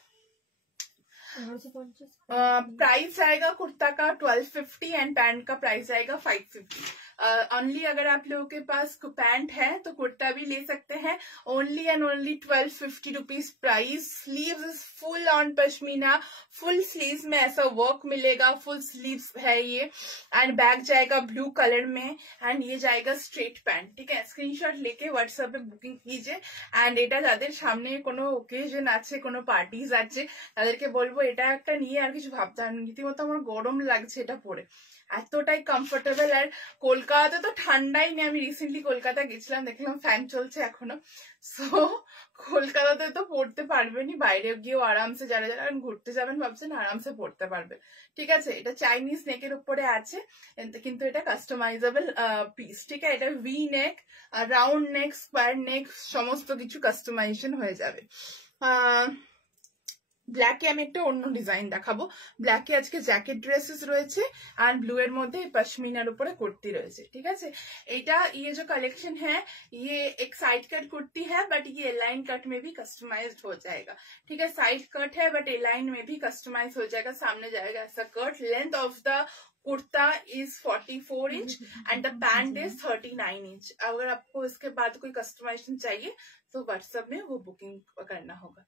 प्राइस आएगा कुर्ता का 1250 एंड पैंट का प्राइस आएगा 550 ओनली। अगर आप लोगों के पास पैंट है तो कुर्ता भी ले सकते हैं, only and only 1250 rupees price. Sleeves is full on pashmina, full sleeves में ऐसा वर्क मिलेगा, फुल स्लीव्स है ये, एंड बैक जाएगा ब्लू कलर में, एंड ये जाएगा स्ट्रेट पैंट, ठीक है। स्क्रीनशॉट लेके व्हाट्सएप पे बुकिंग कीजिए। एंड এটা যাদের সামনে কোনো ওকেশন আছে, কোনো পার্টিজ আছে, তাদেরকে বলবো এটা একটা নিয়ে আর কিছু ভাবতে হবে না। রীতিমতো আমার গরম লাগছে এটা পরে, এতটাই কমফোর্টেবল। আর কলকাতা তো ঠান্ডাই নেই, আমি রিসেন্টলি কলকাতা গেছিলাম, দেখলাম ফ্যান চলছে এখনো, সো কলকাতাতে তো পড়তে পারবেনি, বাইরে গিয়েও আরামসে যারা যারা ঘুরতে যাবেন ভাবছেন আরামসে পড়তে পারবে, ঠিক আছে। এটা চাইনিজ নেকের উপরে আছে, কিন্তু এটা কাস্টমাইজেবল পিস, ঠিক আছে। এটা V neck, round neck, square neck, সমস্ত কিছু কাস্টমাইজেশন হয়ে যাবে। ব্ল্যাকে আমি একটা অন্য ডিজাইন দেখাবো। ব্ল্যাকে আজকে জ্যাকেট ড্রেসেস রয়েছে, আর ব্লू এর মধ্যে पश्मीनार উপরে কুর্তি রয়েছে, ঠিক আছে। এটা ये जो कलेक्शन है ये एक साइड कट कुर्ती है, बट ये लाइन कट में भी कस्टमाइज्ड हो जाएगा, ठीक है। साइड कट है बट ए लाइन में भी कस्टमाइज हो जाएगा, सामने जाएगा ऐसा cut. Length of the kurta is 44 inch and the pant is 39 inch. अगर आपको इसके बाद कोई कस्टमाइजेशन चाहिए तो व्हाट्सएप में वो बुकिंग करना होगा,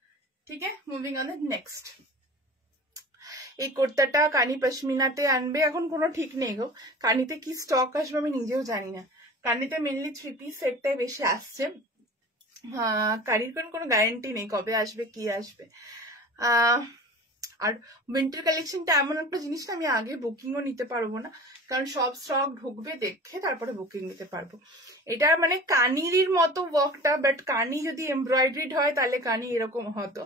ठीक है। Moving on the next. এই কুর্তাটা কানি পশমিনাতে আনবে, এখন কোনো ঠিক নেই গো, কানিতে কি স্টক আসবে আমি নিজেও জানি না। কানিতে মেনলি 3 পিস সেটটাই বেশি আসছে, কানির কোনো গ্যারান্টি নেই কবে আসবে কি আসবে। আর উইন্টার কালেকশনটা এমন একটা জিনিস না, আমি আগে বুকিংও নিতে পারবো না, কারণ সব স্টক ঢুকবে দেখে তারপরে বুকিং নিতে পারবো। এটা মানে কানির মতো ওয়ার্কটা, বাট কানি যদি এমব্রয়ডারিড হয় তাহলে কানি এরকম হতো,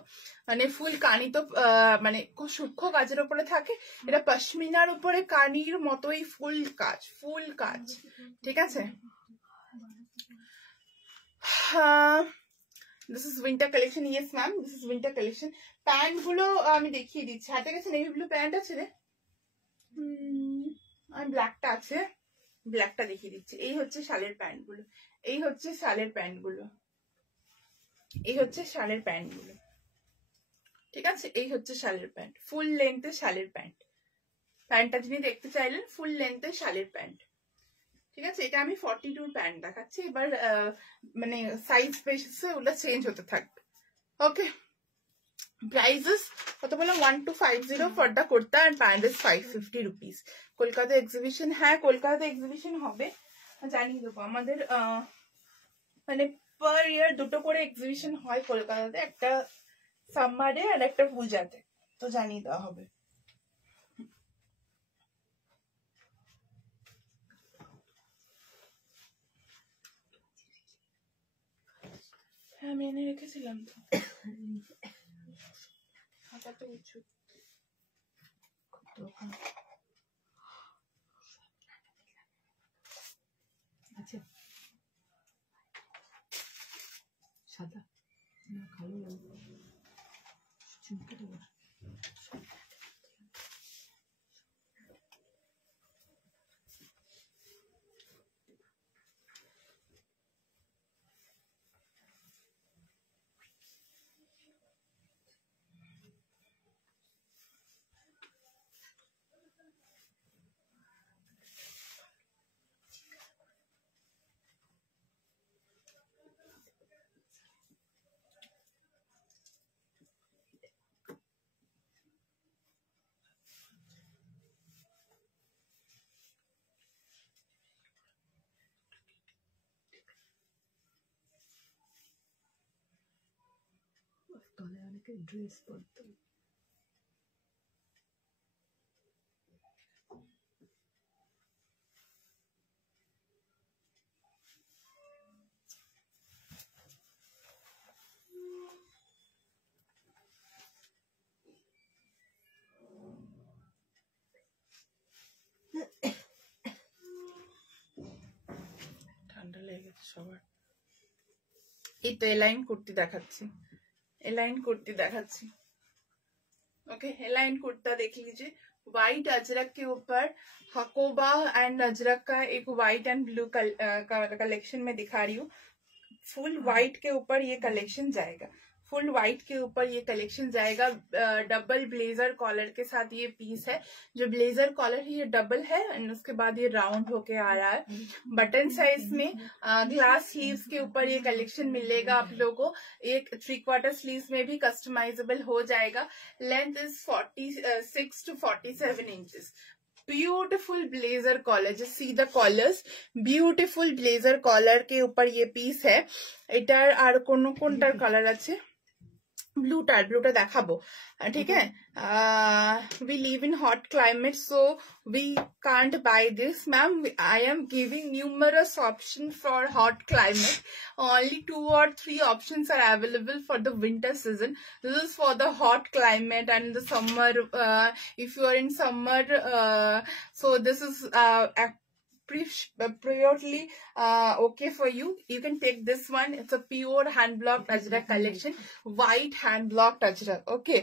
মানে ফুল কানি তো মানে খুব সূক্ষ্ম কাজের উপরে থাকে, এটা পশমিনার উপরে কানির মতোই ফুল কাজ, ঠিক আছে। This is winter collection, yes ma'am this is winter collection. Pant গুলো আমি দেখিয়ে দিচ্ছি, হাতে কাছে নেভি ব্লু প্যান্ট আছে রে, আমি ব্ল্যাকটা আছে, ব্ল্যাকটা দেখিয়ে দিচ্ছি। এই হচ্ছে শালের প্যান্ট গুলো, এই হচ্ছে শালের প্যান্ট গুলো, এই হচ্ছে শালের প্যান্ট গুলো, ঠিক আছে। এই হচ্ছে শালের প্যান্ট, ফুল লেন্থের শালের প্যান্ট। প্যান্টটা যিনি দেখতে চাইলেন ফুল লেন্থের শালের প্যান্ট, ঠিক আছে। এটা আমি 42 প্যান্ট দেখাচ্ছি, এবার মানে সাইজ বেসিসে ওগুলো চেঞ্জ হতে থাকবে, ওকে। प्राइजेस কত বললাম 1250 for the kurta and pant is 550 rupees. Kolkata exhibition, হ্যাঁ কলকাতা এক্সিবিশন হবে, জানিয়ে দেবো। আমাদের মানে পার ইয়ার দুটো করে এক্সিবিশন হয় কলকাতাতে, একটা সামারে আর একটা পূজাতে, তো জানিয়ে দেওয়া হবে। হ্যাঁ আমি এনে রেখেছিলাম তো, খাতাটা উঁচু। আচ্ছা সাদা না কালো চুমকে দেবো। তলায় অনেকে ড্রেস পরতো। ঠান্ডা লেগে গেছে সবার। এই তো এলাইন কুর্তি দেখাচ্ছি, एलाइन कुर्ती दिखाচ্ছি। ओके, एलाइन कुर्ता देख लीजिए, व्हाइट अजरक के ऊपर हकोबा एंड अजरक का एक व्हाइट एंड ब्लू कलेक्शन में दिखा रही हूँ। फुल व्हाइट के ऊपर ये कलेक्शन जाएगा, फुल व्हाइट के ऊपर ये कलेक्शन जाएगा। डबल ब्लेजर कॉलर के साथ ये पीस है। जो ब्लेजर कॉलर है ये डबल है एंड उसके बाद ये राउंड होके आ रहा है। बटन साइज में ग्लास स्लीव्स के ऊपर ये कलेक्शन मिलेगा आप लोगों को। एक 3/4 स्लीव्स में भी कस्टमाइजेबल हो जाएगा। Length is 46 to 47 inches. Beautiful blazer collar, just see the collars, beautiful blazer collar के ऊपर ये पीस है। एटार आर कोनो कोनटार कलर আছে, ব্লুটা দেখাবো, ঠিক है। we live in hot climate so we can't buy this, ma'am. I am giving numerous options for hot climate. Only 2 or 3 options are available for the winter season. This is for the hot climate and the summer. If you are in summer, so this is purely okay for you. You can pick this one. It's a pure hand blocked ajrak collection, white hand blocked ajrak. Okay,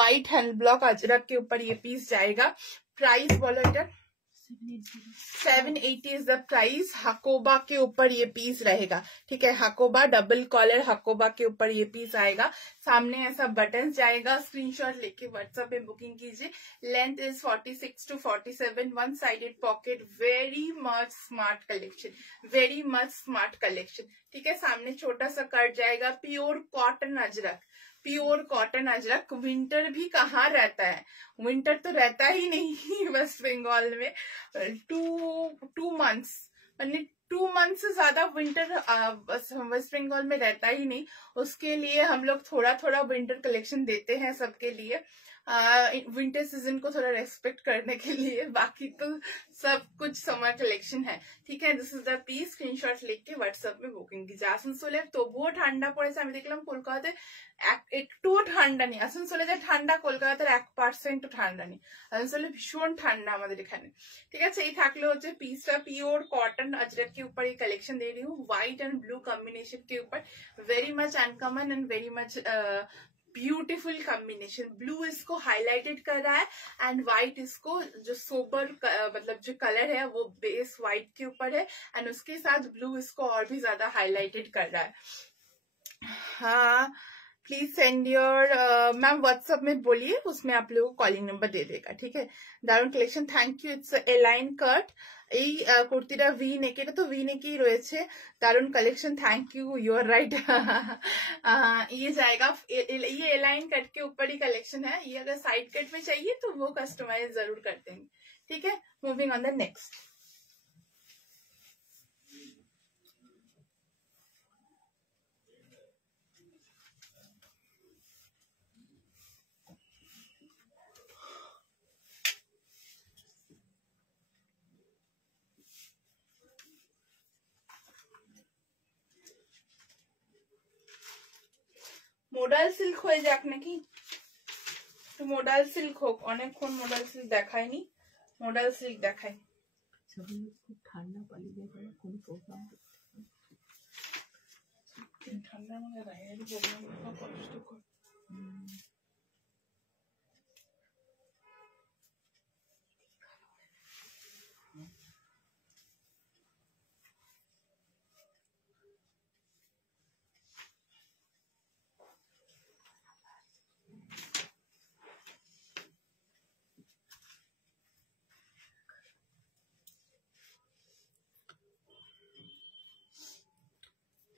white hand block ajrak के ऊपर ये piece जाएगा। Price बोलो इधर, 780 is the price. Hakoba के ऊपर ये piece रहेगा, ठीक है। हकोबा डबल कॉलर हकोबा के ऊपर ये पीस आएगा। सामने ऐसा बटन जाएगा। स्क्रीनशॉट लेके व्हाट्सएप पे बुकिंग कीजिए। Length is 46 to 47, one sided pocket. Very much smart collection, very much smart collection, ठीक है। सामने छोटा सा कट जाएगा। Pure cotton Ajrak, pure cotton Ajrak. Winter भी कहाँ रहता है, विंटर तो रहता ही नहीं वेस्ट बंगाल में। 2 months, 2 months से ज्यादा विंटर वेस्ट बंगाल में रहता ही नहीं। उसके लिए हम लोग थोड़ा थोड़ा विंटर कलेक्शन देते हैं सबके लिए, विंटर सीजन को थोड़ा रेस्पेक्ट करने के लिए। बाकी तो सब कुछ समर कलेक्शन है, ठीक है। This is the piece. Screenshot लेके व्हाट्सएप में बुकिंग कीजिए। আসানসোলে তবুও ঠান্ডা পড়েছে, আমি দেখলাম কলকাতাতে একটুও ঠান্ডা নেই। আসানসোলে যে ঠান্ডা কলকাতার 1% ঠান্ডা নেই। আসানসোলে ভীষণ ঠান্ডা আমাদের এখানে, ঠিক আছে। এই থাকলে হচ্ছে পিসটা। प्योर कॉटन अजरक के ऊपर ये कलेक्शन दे रही हूँ, व्हाइट एंड ब्लू कॉम्बिनेशन के ऊपर। Very much uncommon and very much beautiful combination. Blue इसको हाईलाइटेड कर रहा है एंड व्हाइट इसको जो सोबर मतलब जो कलर है वो बेस व्हाइट के ऊपर है एंड उसके साथ ब्लू इसको और भी ज्यादा हाईलाइटेड कर रहा है। हाँ, please send your, ma'am WhatsApp में बोलिए, उसमें आप लोगों को कॉलिंग नंबर दे देगा, ठीक है। दारुण collection, thank you. It's align cut. এই কুর্তিটা ভি নেক, এটা তো ভি নেকই রয়েছে। দারুণ collection, thank you, you are right. ये जाएगा, ये एलाइन कट के ऊपर ही कलेक्शन है। ये अगर साइड कट में चाहिए तो वो कस्टमाइज जरूर कर देंगे, ठीक है। Moving on the next. Modal silk হয়ে যাক নাকি, তো মোডাল সিল্ক হোক। অনেকক্ষণ মোডাল সিল্ক দেখায়নি, মোডাল সিল্ক দেখাই। খুব ঠান্ডা পালিয়ে গেলে কোন প্রোগ্রাম, ঠান্ডার মধ্যে বাইরে প্রোগ্রাম কষ্টকর।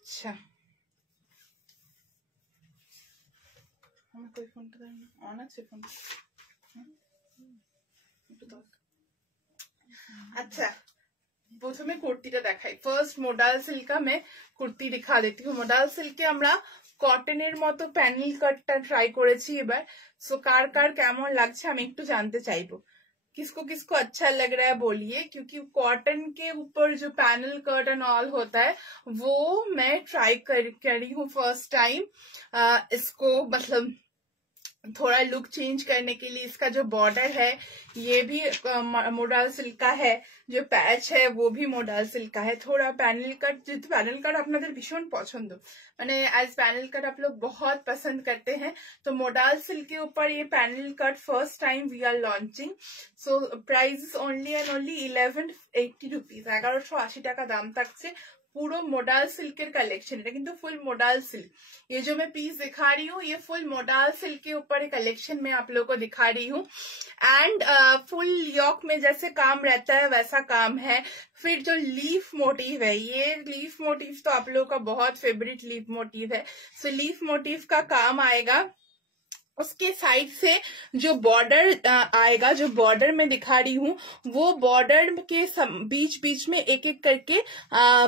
अच्छा, আমার কই ফোনটা দেয় না, অন আছে ফোন। আচ্ছা, প্রথমে কুর্তিটা দেখাই। ফার্স্ট মোডাল সিল্কা मैं কুর্তি दिखा देती हूँ। মোডাল সিল্কে আমরা কটনের মতো প্যানেল কাটটা ট্রাই করেছি এবার। সো কার কার কেমন লাগছে আমি একটু জানতে চাইবো। किसको किसको अच्छा लग रहा है बोलिए, क्योंकि कॉटन के ऊपर जो पैनल कट एंड ऑल होता है वो मैं ट्राई करी हूँ फर्स्ट टाइम। इसको मतलब थोड़ा लुक चेंज करने के लिए इसका जो बॉर्डर है ये भी मोडाल सिल्क का है, जो पैच है वो भी मोडाल सिल्क का है। थोड़ा पैनल कट, जो पैनल कट আপনাদের ভীষণ পছন্দ, মানে एज पैनल कट आप लोग बहुत पसंद करते हैं, तो मोडाल सिल्क के ऊपर ये panel cut first time we are launching. So price only and only 1180 rupees, 1180 টাকা দাম থাকছে। पूरा मोडाल सिल्क कलेक्शन, किंतु फुल मोडाल सिल्क। ये जो मैं पीस दिखा रही हूँ ये फुल मोडाल सिल्क के ऊपर कलेक्शन में आप लोगों को दिखा रही हूँ। एंड फुल यॉक में जैसे काम रहता है वैसा काम है। फिर जो लीफ मोटिव है, ये लीफ मोटिव तो आप लोगों का बहुत फेवरेट लीफ मोटिव है। सो लीफ मोटिव का काम आएगा। उसके साइड से जो बॉर्डर आएगा, जो बॉर्डर में दिखा रही हूँ वो बॉर्डर के बीच बीच में एक एक करके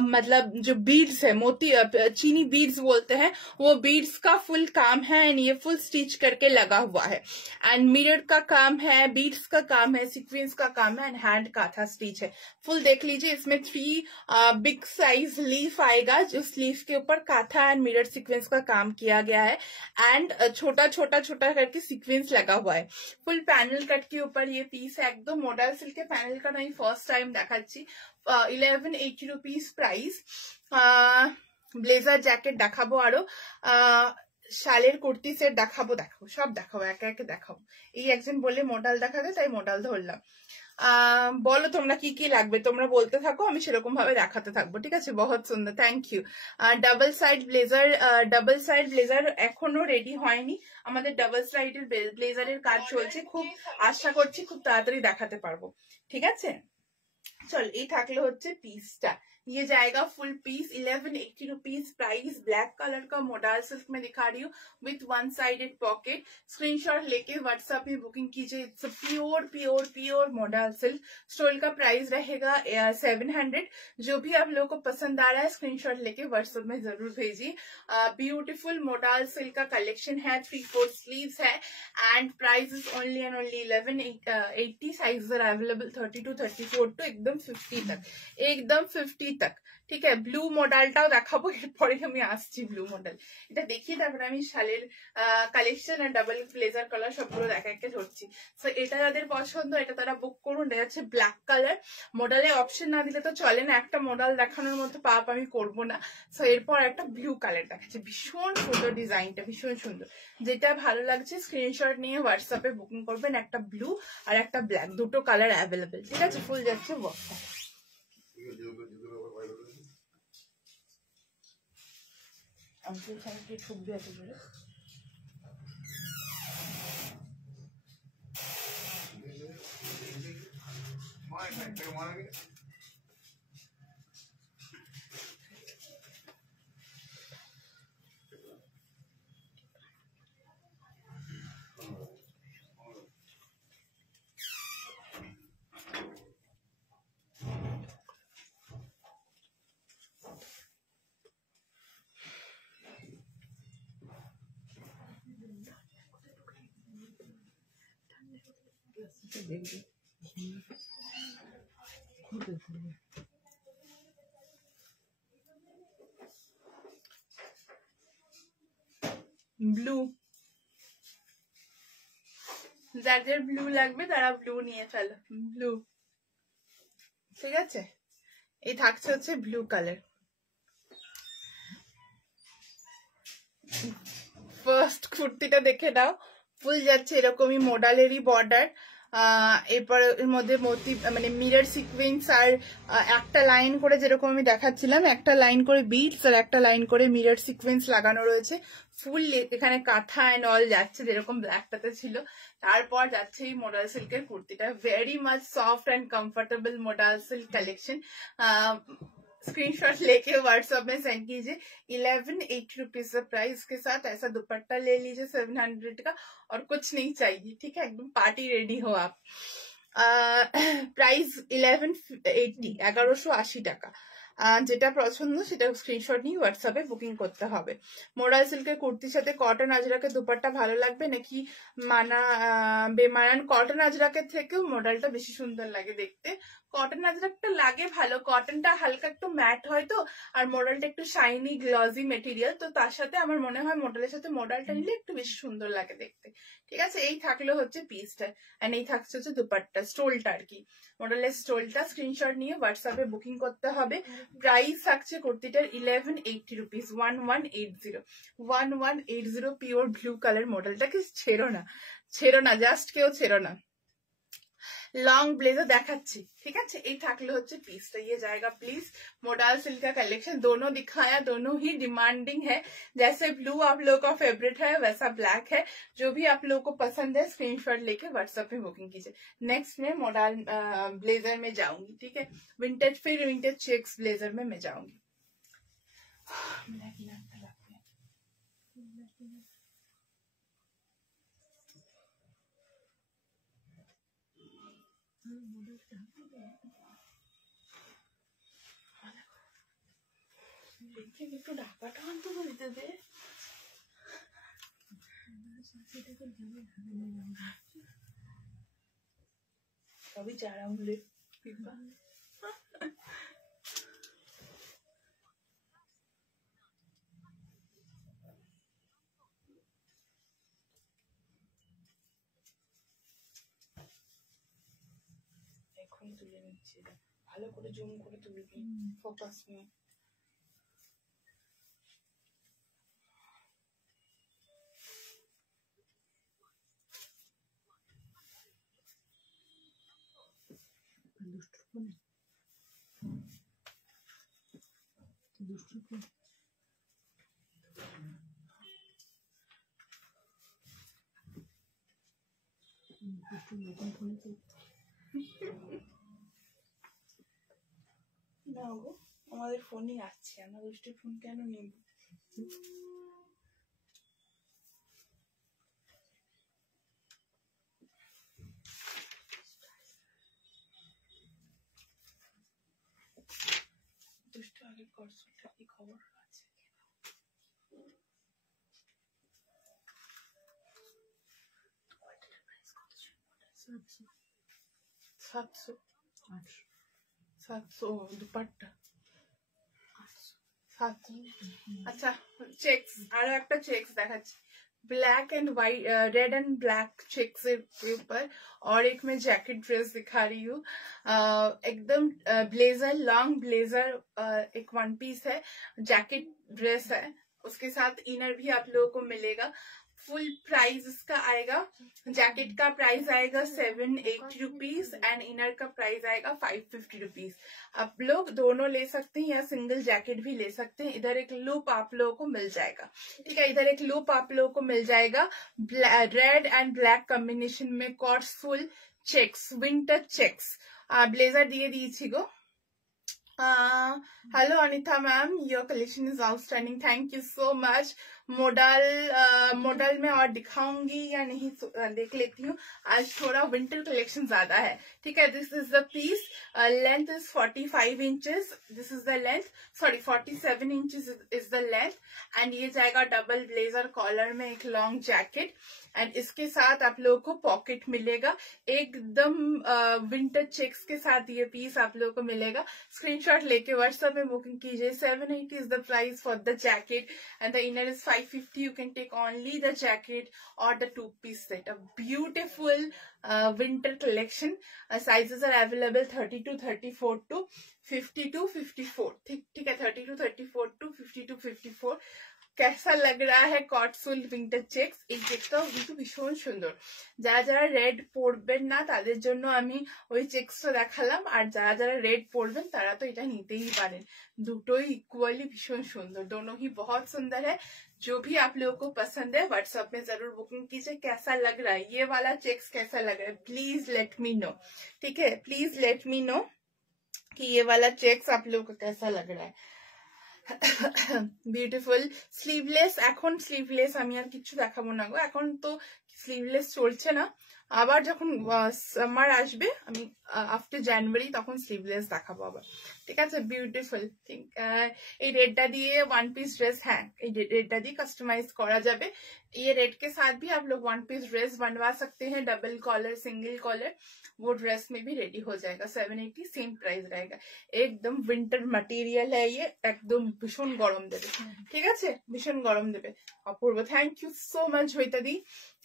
मतलब जो बीड्स है, मोती चीनी बीड्स बोलते हैं, वो बीड्स का फुल काम है। एंड ये फुल स्टिच करके लगा हुआ है। एंड मिरर का काम है, बीड्स का काम है, सीक्वेंस का काम है, एंड हैंड काथा स्टिच है। फुल देख लीजिए, इसमें 3 बिग साइज लीफ आएगा, जिस लीफ के ऊपर काथा एंड मिरर सीक्वेंस का काम किया गया है। एंड छोटा छोटा छोटा करके सीक्वेंस लगा हुआ है। फुल पैनल कट के ऊपर ये पीस है एकदम मोडाल सिल्क के पैनल कट नहीं फर्स्ट टाइम देखाচ্ছি। 1180 रुपीज प्राइस। ব্লেজার জ্যাকেট দেখাবো, আরো শালের কুর্তি সেট দেখাবো, দেখো সব দেখাবো, একে একে দেখাবো। এই একজন বললে মোডাল দেখাবে তাই মোডাল ধরলাম। বলো তোমরা কি কি লাগবে, তোমরা বলতে থাকো, আমি সেরকম ভাবে দেখাতে থাকবো, ঠিক আছে। বহুত সুন্দর, thank you. Double side blazer এখনো রেডি হয়নি, আমাদের ডাবল সাইডের ব্লেজারের কাজ চলছে, খুব আশা করছি খুব তাড়াতাড়ি দেখাতে পারবো, ঠিক আছে। চল, এই থাকলে হচ্ছে পিসটা, ये जाएगा full piece 1180 rupees price. Black colour का मोडाल सिल्क में दिखा रही हूँ विथ 1 साइडेड पॉकेट। स्क्रीनशॉट लेके व्हाट्सएप में बुकिंग कीजिए। It's pure pure pure modal silk. Stole का प्राइस रहेगा 700। जो भी आप लोगों को पसंद आ रहा है स्क्रीनशॉट लेके व्हाट्सएप में जरूर भेजिए। ब्यूटीफुल मोडाल सिल्क का कलेक्शन है, 3/4 स्लीव्स है and price is only and only 1180। Size are available 30 to 34 to एकदम 50 तक, एकदम 50 तक, ঠিক আছে। ব্লু মডেলটাও দেখাবো এরপরে, আমি আসছি ব্লু মডেল। এটা দেখিয়ে তারপরে আমি শালের কালেকশন আর ডাবল ব্লেজার কালার সবগুলো দেখা একে ধরছি। সো এটা যাদের পছন্দ এটা তারা বুক করুন। এটা হচ্ছে ব্ল্যাক কালার। মডেলে অপশন না দিলে তো চলে না, একটা মডেল দেখানোর মতো পাপ আমি করব না। সো এরপর একটা ব্লু কালার দেখাচ্ছে, ভীষণ সুন্দর ডিজাইনটা, ভীষণ সুন্দর। যেটা ভালো লাগছে স্ক্রিনশট নিয়ে হোয়াটসঅ্যাপে বুকিং করবেন। একটা ব্লু আর একটা ব্ল্যাক, দুটো কালার অ্যাভেলেবেল, ঠিক আছে। ফুল যাচ্ছে বক্সটা। আমি সাইডে ঠুকবে এত করে। ব্লু, যাদের ব্লু লাগবে তারা ব্লু নিয়ে ফেলো। ব্লু, ঠিক আছে। এই থাকছে হচ্ছে ব্লু কালার। ফার্স্ট কুর্তিটা দেখে নাও, ফুল যাচ্ছে এরকমই মোডালেরই বর্ডার। এরপর এর মধ্যে মোতি মানে মিরর সিকোয়েন্স আর একটা লাইন করে যেরকম আমি দেখাচ্ছিলাম, একটা লাইন করে বিটস আর একটা লাইন করে মিরর সিকোয়েন্স লাগানো রয়েছে। ফুল এখানে কাঁথা এন্ড অল যাচ্ছে যেরকম ব্ল্যাকটাতে ছিল। তারপর যাচ্ছে এই মোডাল সিল্কের কুর্তিটা, very much soft and comfortable modal silk collection. Screenshot लेके व्हाट्सएप में सेंड कीजिए। 1180 रुपीज का प्राइस के साथ ऐसा दुपट्टा ले लीजिए 700 का, और कुछ नहीं चाहिए, ठीक है। एकदम पार्टी रेडी हो आप। প্রাইস 1180 টাকা। যেটা পছন্দ সেটা স্ক্রিনশট নিয়ে হোয়াটসঅ্যাপে বুকিং করতে হবে। মোরাল সিল্কের কুর্তির সাথে কটন আজরাকের দুপাট্টা ভালো লাগবে নাকি বেমানান? কটন আজরাকের থেকেও মডেলটা বেশি সুন্দর লাগে দেখতে। কটন আজরাকটা লাগে ভালো, কটনটা হালকা একটু ম্যাট হয় তো, আর মডেলটা একটু শাইনি গ্লজি মেটেরিয়াল, তো তার সাথে আমার মনে হয় মডেলের সাথে মডেলটা নিলে একটু বেশি সুন্দর লাগে দেখতে। ঠিক আছে, এই থাকলো হচ্ছে পিসটা, এন্ড এই থাকছে হচ্ছে দুপাট্টা, স্টোলটা আর কি, মডেলের স্টোলটা। স্ক্রিনশট নিয়ে হোয়াটসঅ্যাপে বুকিং করতে হবে। প্রাইস থাকছে কুর্তিটার 1180 রুপিস, 1180 পিওর ব্লু কালার। মডেলটাকে ছেড়ো না, জাস্ট কেউ ছেড়ো না। लॉन्ग ब्लेजर দেখাচ্ছি, ঠিক আছে। এই থাকলে হচ্ছে পিসটা, ये जाएगा प्लीज। मोडाल सिल्क का कलेक्शन दोनों दिखाया, दोनों ही डिमांडिंग है। जैसे ब्लू आप लोगों का फेवरेट है वैसा ब्लैक है। जो भी आप लोगों को पसंद है स्क्रीनशॉट लेके व्हाट्सएप में बुकिंग कीजिए। नेक्स्ट में मोडाल ब्लेजर में जाऊंगी, ठीक है। विंटेज, फिर विंटेज चेक्स ब्लेजर में मैं जाऊंगी। একটু ঢাকাটা অন্তত দিতে দে। कभी जा रहा हूँ এখন তুলে নিচ্ছি, ভালো করে জুম করে তুলবি, ফোকাস নিয়ে। না গো, আমাদের ফোনই আছে, আমরা দুষ্টির ফোন কেন নিব? দুষ্টু আগে করছটা কি খবর আছে? 700 দুপাট্টা 700। আচ্ছা, চেক্স, আরো একটা চেক্স দেখাচ্ছি, black and white, red and black checks के ऊपर, और एक मैं जैकेट ड्रेस दिखा रही हूँ, एकदम ब्लेजर, लॉन्ग ब्लेजर, एक वन पीस है, जैकेट ड्रेस है, उसके साथ इनर भी आप लोगों को मिलेगा। फुल प्राइस इसका आएगा, जैकेट का प्राइस आएगा 780 रुपीज एंड इनर का प्राइस आएगा 550 रुपीज। आप लोग दोनों ले सकते हैं या सिंगल जैकेट भी ले सकते हैं। इधर एक लूप आप लोगों को मिल जाएगा, ठीक है, इधर एक लूप आप लोगों को मिल जाएगा, रेड एंड ब्लैक कॉम्बिनेशन में, cords full checks, winter checks blazer दिए दीजिए गो। Hello Anita ma'am, your collection is outstanding, thank you so much. Model में और दिखाऊंगी या नहीं देख लेती हूँ, आज थोड़ा विंटर कलेक्शन ज्यादा है, ठीक है। This is the piece, length is 45 inches, this is the length, sorry 47 inches is the length, and ये जाएगा डबल ब्लेजर कॉलर में, एक लॉन्ग जैकेट, एंड इसके साथ आप लोगों को पॉकेट मिलेगा, एकदम विंटर चेक्स के साथ ये पीस आप लोगों को मिलेगा। स्क्रीनशॉट लेके व्हाट्सएप में बुकिंग कीजिए। 780 is the price for the jacket and the inner is 550. You can take only the jacket or the two-piece set. A beautiful winter collection. Sizes are available 32, 34 to 52, 54. ठीक है, 32, 34 to 52, 54. कैसा लग रहा है কটসুল winter checks? এই চেক্সটাও কিন্তু ভীষণ সুন্দর। যারা যারা রেড পরবেন না তাদের জন্য আমি ওই চেক্সটা দেখালাম, আর যারা যারা রেড পরবেন তারা তো এটা নিতেই পারেন। দুটোই इक्वली भीषण सुंदर, दोनों ही बहुत सुंदर है। जो भी आप लोगों को पसंद है व्हाट्सएप में जरूर बुकिंग कीजिए। कैसा लग रहा है ये वाला चेक्स, कैसा लग रहा है प्लीज लेट मी नो, ठीक है, प्लीज लेट मी नो कि ये वाला चेक्स आप लोगों को कैसा लग रहा है। Beautiful sleeveless. এখন স্লিভলেস আমি আর কিছু দেখাবো না গো, এখন তো স্লিভলেস চলছে না, আবার যখন সামার আসবে আমি আফটার জানুয়ারি তখন স্লিভলেস দেখাবো আবার, ঠিক আছে। বিউটিফুল। ঠিক এই रेडটা দিয়ে वन पीस ड्रेस, হ্যাঁ এই रेडটা দিয়ে कस्टमाइज करा जाए। ये रेड के साथ भी आप लोग वन पीस ड्रेस बनवा सकते हैं, डबल कॉलर सिंगल कॉलर, वो ड्रेस में भी रेडी हो जाएगा। 780 सेम प्राइस रहेगा। एकदम विंटर मटेरियल है ये, एकदम भीषण गरम देवे, ठीक है, भीषण गरम देवे। Apurva, thank you so much Shweta di.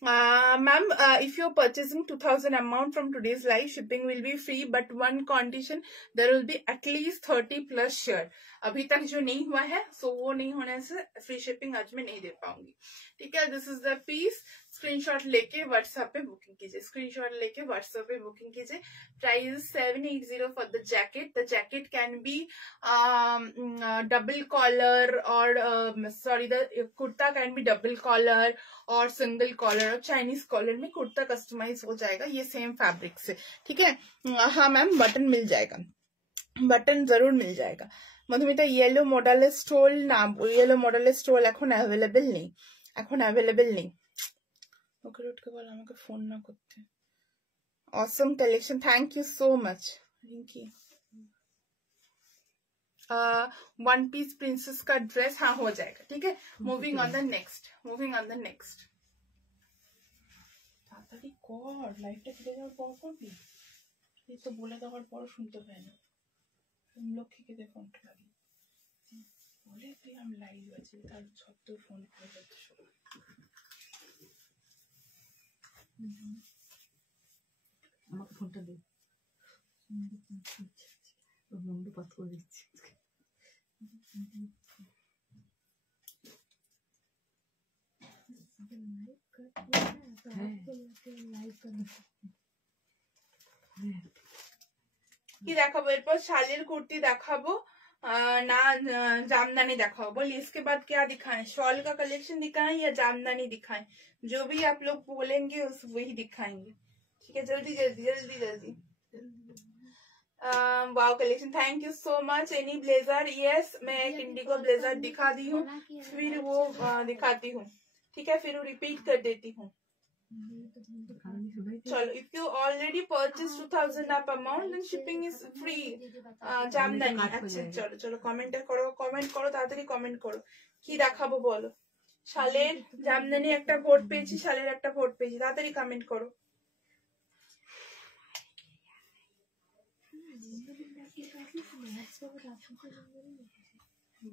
Ma'am, if you're purchasing 2000 amount from today's live, shipping will be free, but one condition, there will be at least 30 plus share। अभी तक जो नहीं हुआ है सो वो नहीं होने से फ्री शिपिंग आज मैं नहीं दे पाऊंगी, ठीक है। This is the piece, screenshot लेके व्हाट्सएप पे बुकिंग कीजिए, स्क्रीनशॉट लेके व्हाट्सएप पे बुकिंग कीजिए। Price 780 for the jacket. The jacket can be double collar or sorry the kurta can be double collar or single collar or Chinese collar में kurta customise हो जाएगा ये सेम फैब्रिक से, ठीक है। हाँ मैम, बटन मिल जाएगा, बटन जरूर मिल जाएगा। মধুমিতা ইয়েলো মডেলের স্টোল না, ইয়েলো মডেলের স্টোল এখন অ্যাভেলেবেল নেই, এখন অ্যাভেলেবেল নেই। ওকে রুটকে বল আমাকে ফোন না করতে। Awesome collection, thank you so much Rinki. One piece princess का ड्रेस हाँ हो जाएगा, ठीक है। Moving on the next, moving on the next. তাড়াতাড়ি কর, লাইভটা কেটে যাওয়ার পর করবি, এই তো বলে দেওয়ার পর শুনতে হয় না। লক্ষ্মীকে দিয়ে ফোনটা লাগি বলে তুই আমি লাইভ আছি, তার সত্ত্বেও ফোন করে যাচ্ছে সবাই। আমাকে ফোনটা দে, মুন্ডু পাত করে দিচ্ছি। কি দেখাবো এরপর? শালের কুর্তি देखाबो ना जामदानी देखाओ? बोलिए इसके बाद क्या दिखाएं? शॉल का कलेक्शन दिखाएं या जामदानी दिखाएं? जो भी आप लोग बोलेंगे उस वही दिखाएंगे, ठीक है। जल्दी जल्दी जल्दी जल्दी। Wow collection, thank you so much. Any blazer? Yes, मैं एक इंडिगो ब्लेजर दिखा दी हूँ, फिर वो दिखाती हूँ, ठीक है, फिर वो रिपीट कर देती हूँ। चलो, if you already purchased 2000 up amount then shipping is free। Jamdani, আচ্ছা চলো চলো কমেন্ট করো, কমেন্ট করো তাড়াতাড়ি কমেন্ট করো, কি দেখাবো বলো? শালের জামদানি একটা ভোট পেয়েছি, শালের একটা ভোট পেয়েছি, তাড়াতাড়ি কমেন্ট করো।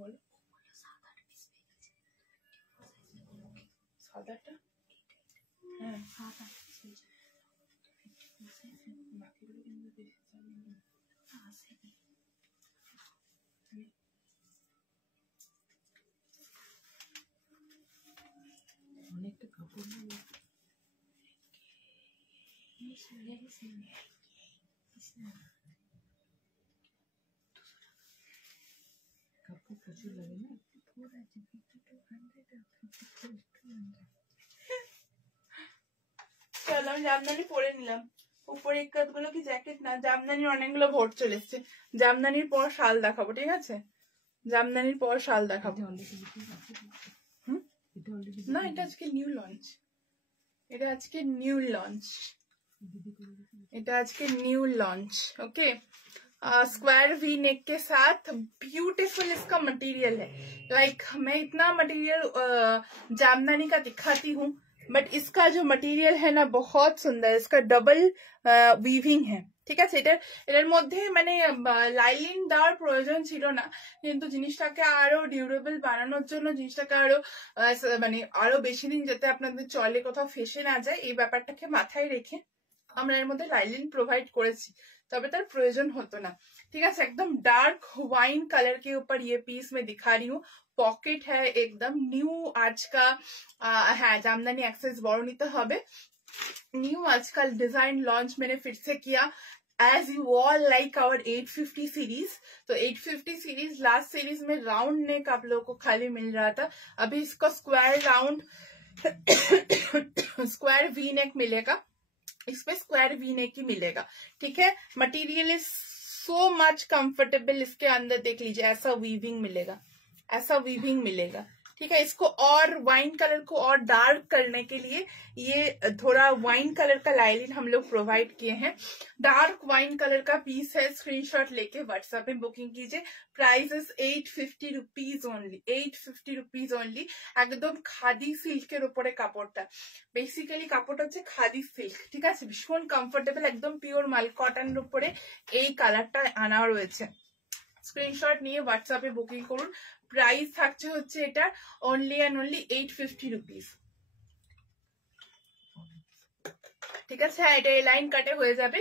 বলো সাদাটা, হ্যাঁ বাকিগুলো কিন্তু বেশি অনেকটা কাপড় কাপড় প্রচুর লাগে না। চলো আমি জামদানি পরে নিলাম। উপরে একগুলো কি জ্যাকেট না, জামদানির অনেকগুলো ভোট চলে এসছে। জামদানির পর শাল দেখাবো, ঠিক আছে, জামদানির পর শাল দেখাবো। না এটা আজকে নিউ লঞ্চ, এটা আজকে নিউ লঞ্চ, এটা আজকে new launch. Okay, square V नेक के साथ ब्यूटीफुल इसका मटेरियल है। लाइक मैं इतना मटेरियल जामदानी का दिखाती हूँ, बट इसका जो मटेरियल है ना बहुत सुंदर, इसका डबल वीविंग है, ঠিক আছে। এটার মধ্যে মানে লাইলিন দেওয়ার প্রয়োজন ছিল না, কিন্তু জিনিসটাকে আরো ডিউরেবল বানানোর জন্য, জিনিসটাকে আরো মানে আরো বেশি দিন যাতে আপনাদের চলে, কোথাও ফেসে না যায়, এই ব্যাপারটাকে মাথায় রেখে আমরা এর মধ্যে লাইলিন প্রোভাইড করেছি, तब তার প্রয়োজন হতো না, ঠিক আছে। एकदम डार्क वाइन कलर के ऊपर ये पीस मैं दिखा रही हूँ। पॉकेट है एकदम न्यू आज का, है जामदानी एक्सेस बड़ो নিতে হবে। न्यू आजकल डिजाइन लॉन्च मैंने फिर से किया, as you all like our 850 series. तो 850 सीरीज लास्ट सीरीज में राउंड नेक आप लोगों को खाली मिल रहा था, अभी इसका square round square V neck मिलेगा, इसमें स्क्वायर वी नेक ही मिलेगा, ठीक है। Material is so much comfortable, इसके अंदर देख लीजिए ऐसा वीविंग मिलेगा, ऐसा वीविंग मिलेगा। ठीक है, इसको और वाइन कलर को और डार्क करने के लिए ये थोड़ा वाइन कलर का लाइलिन हम लोग प्रोवाइड किए हैं। डार्क वाइन कलर का पीस है, स्क्रीनशॉट लेके व्हाट्सएप में बुकिंग कीजिए। Price is 850 rupees only, 850 rupees only. একদম খাদি সিল্কের উপরে কাপড়টা, বেসিক্যালি কাপড়টা হচ্ছে খাদি সিল্ক। ঠিক আছে, ভীষণ কমফোর্টেবল, একদম পিওর মাল কটনের উপরে এই কালারটা আনা রয়েছে। স্ক্রিনশট নিয়ে হোয়াটসঅ্যাপে বুকিং করুন। প্রাইস থাকছে হচ্ছে এটা অনলি অ্যান্ড অনলি 850 রুপিস। ঠিক আছে, হ্যাঁ এটা এলাইন কাটে হয়ে যাবে।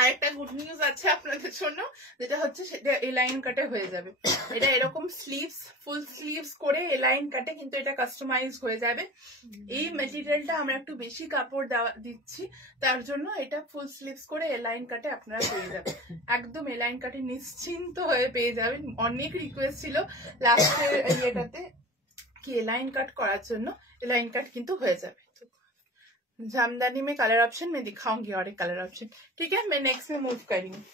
আর একটা গুড নিউজ আছে আপনাদের জন্য, যেটা হচ্ছে সেটা এলাইন কাটে হয়ে যাবে। এটা এরকম স্লিভস, ফুল স্লিভস করে এলাইন কাটে, কিন্তু এটা কাস্টমাইজ হয়ে যাবে। এই মেটেরিয়ালটা আমরা একটু বেশি কাপড় দিচ্ছি, তার জন্য এটা ফুল স্লিভস করে এলাইন কাটে আপনারা পেয়ে যাবেন। একদম এলাইন কাটে নিশ্চিন্ত হয়ে পেয়ে যাবেন। অনেক রিকোয়েস্ট ছিল লাস্টের ইয়েটাতে কি এলাইন কাট করার জন্য, এলাইন কাট কিন্তু হয়ে যাবে। जामदानी में कलर ऑप्शन मैं दिखाऊंगी और एक कलर ऑप्शन। ठीक है, मैं नेक्स्ट में मूव कर रही हूँ।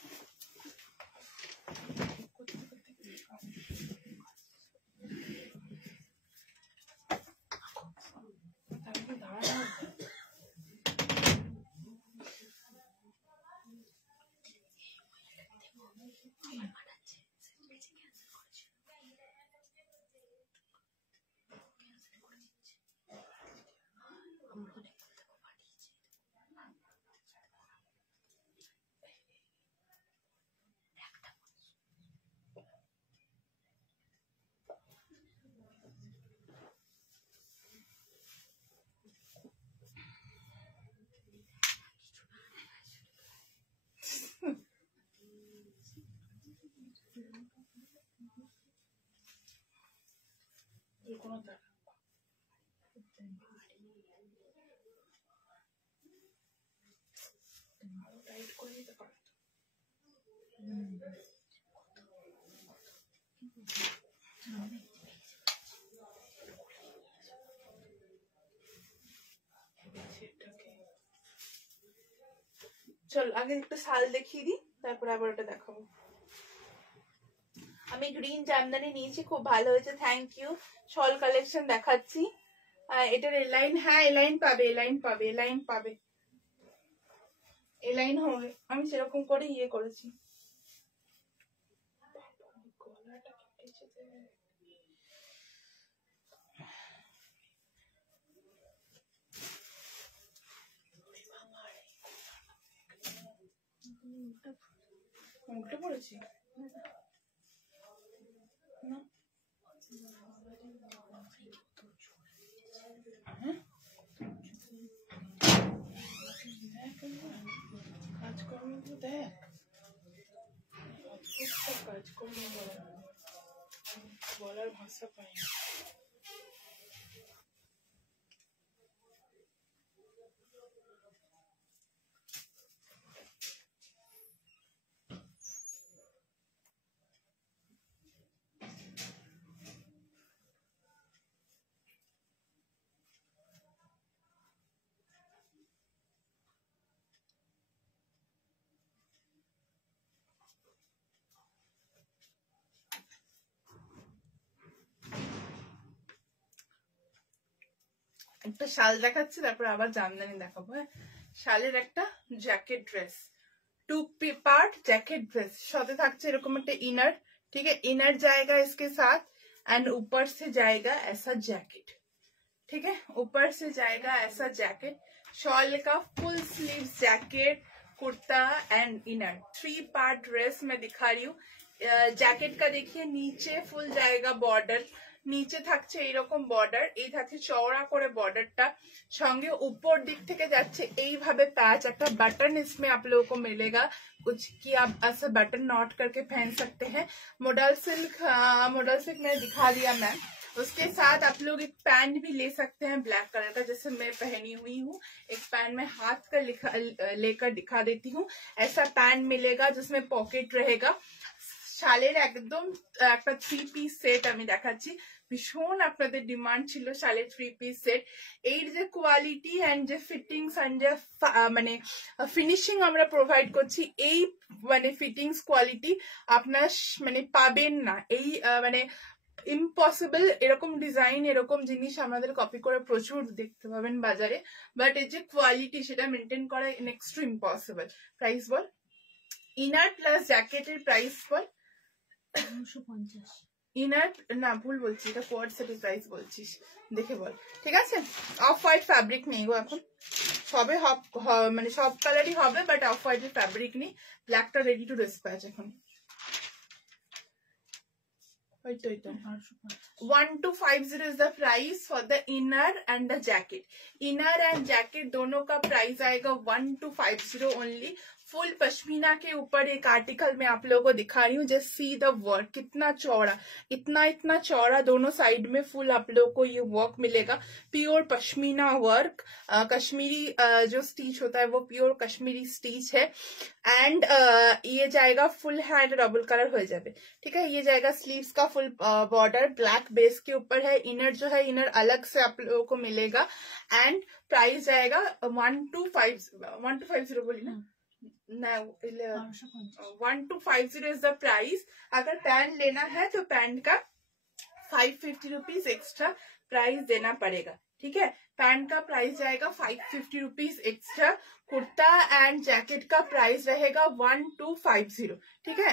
চল আগে একটু শাল দেখিয়ে দিই, তারপর আবার ওটা দেখাবো। আমি গ্রিন জামদানি নিয়েছি, খুব ভালো হয়েছে, থ্যাংক ইউ। শল কালেকশন দেখাচ্ছি। এটার এলাইন, হ্যাঁ এলাইন পাবে, এলাইন পাবে, এলাইন পাবে, এলাইন হবে। আমি সেরকম করে ইয়ে করেছি। উল্টে পড়েছি না, কাজকর্ম তো দেখ, কাজকর্ম বলার ভাষা পাই না। একটা শাল দেখাচ্ছি, তারপর আবার জামদানি দেখাবো। হ্যাঁ, শালের একটা jacket dress, 2 part jacket dress, साथ থাকছে এরকম একটা इनर। ठीक है, इनर जाएगा इसके साथ एंड ऊपर से जाएगा ऐसा जैकेट। ठीक है, ऊपर से जाएगा ऐसा जैकेट, शॉल का full sleeve jacket, kurta and inner, 3 part dress मैं दिखा रही हूँ। जैकेट का देखिए नीचे फुल जाएगा बॉर्डर, নিচে থাকছে এইরকম বর্ডার, এই থাকছে চওড়া করে বর্ডারটা, সঙ্গে উপর দিক থেকে যাচ্ছে এইভাবে প্যাচ, একটা बटन इसमें आप लोगों को मिलेगा कुछ कि आप ऐसे बटन नॉट करके पहन सकते हैं। मॉडल सिल्क मैंने दिखा दिया मैम। उसके साथ आप लोग एक पैंट भी ले सकते हैं ब्लैक कलर का, जैसे मैं पहनी हुई हूँ। एक पैंट में हाथ का लेकर दिखा देती हूँ। ऐसा पैंट मिलेगा जिसमें पॉकेट रहेगा। শালের একদম একটা 3 পিস সেট আমি দেখাচ্ছি, ভীষণ আপনাদের ডিমান্ড ছিল শালের 3 পিস সেট। এর যে কোয়ালিটি এন্ড যে ফিটিংস এন্ড যে মানে ফিনিশিং আমরা প্রোভাইড করছি, এই মানে ফিটিংস কোয়ালিটি আপনার মানে পাবেন না। এই মানে ইম্পসিবল এরকম ডিজাইন এরকম জিনিস আমাদের কপি করে প্রচুর দেখতে পাবেন বাজারে, বাট এই যে কোয়ালিটি সেটা মেনটেন করা next to impossible. Price ball, inner plus জ্যাকেটের প্রাইস বল। 950। ইনার না ভুল বলছি, এটা কোয়ার্ড সেটের প্রাইস বলছিস, দেখে বল। ঠিক আছে, অফ হোয়াইট ফ্যাব্রিক নেই গো এখন, সবে মানে সব কালারই হবে, বাট অফ হোয়াইটের ফ্যাব্রিক নেই। ব্ল্যাকটা রেডি টু ডিসপ্যাচ এখন। 1250 is the price for the inner and the jacket. Inner and jacket दोनों का प्राइस आएगा 1250 ओनली। फुल पश्मीना के ऊपर एक आर्टिकल मैं आप लोगों को दिखा रही हूँ, जस्ट सी द वर्क कितना चौड़ा, इतना चौड़ा दोनों साइड में फुल आप लोगों को ये वर्क मिलेगा। प्योर पश्मीना वर्क, कश्मीरी जो स्टिच होता है वो प्योर कश्मीरी स्टिच है। एंड ये जाएगा फुल हैंड डबल कलर हो जाए। ठीक है, ये जाएगा स्लीव्स का फुल बॉर्डर ब्लैक बेस के ऊपर है। इनर जो है इनर अलग से आप लोगों को मिलेगा। एंड प्राइस जाएगा 1250 बोली ना, 1250 इज द प्राइस। अगर पैंट लेना है तो पैंट का 550 रुपीज एक्स्ट्रा प्राइस देना पड़ेगा। ठीक है, पैंट का प्राइस जाएगा 550 rupees extra. Kurta and jacket का प्राइस रहेगा 1250। ठीक है,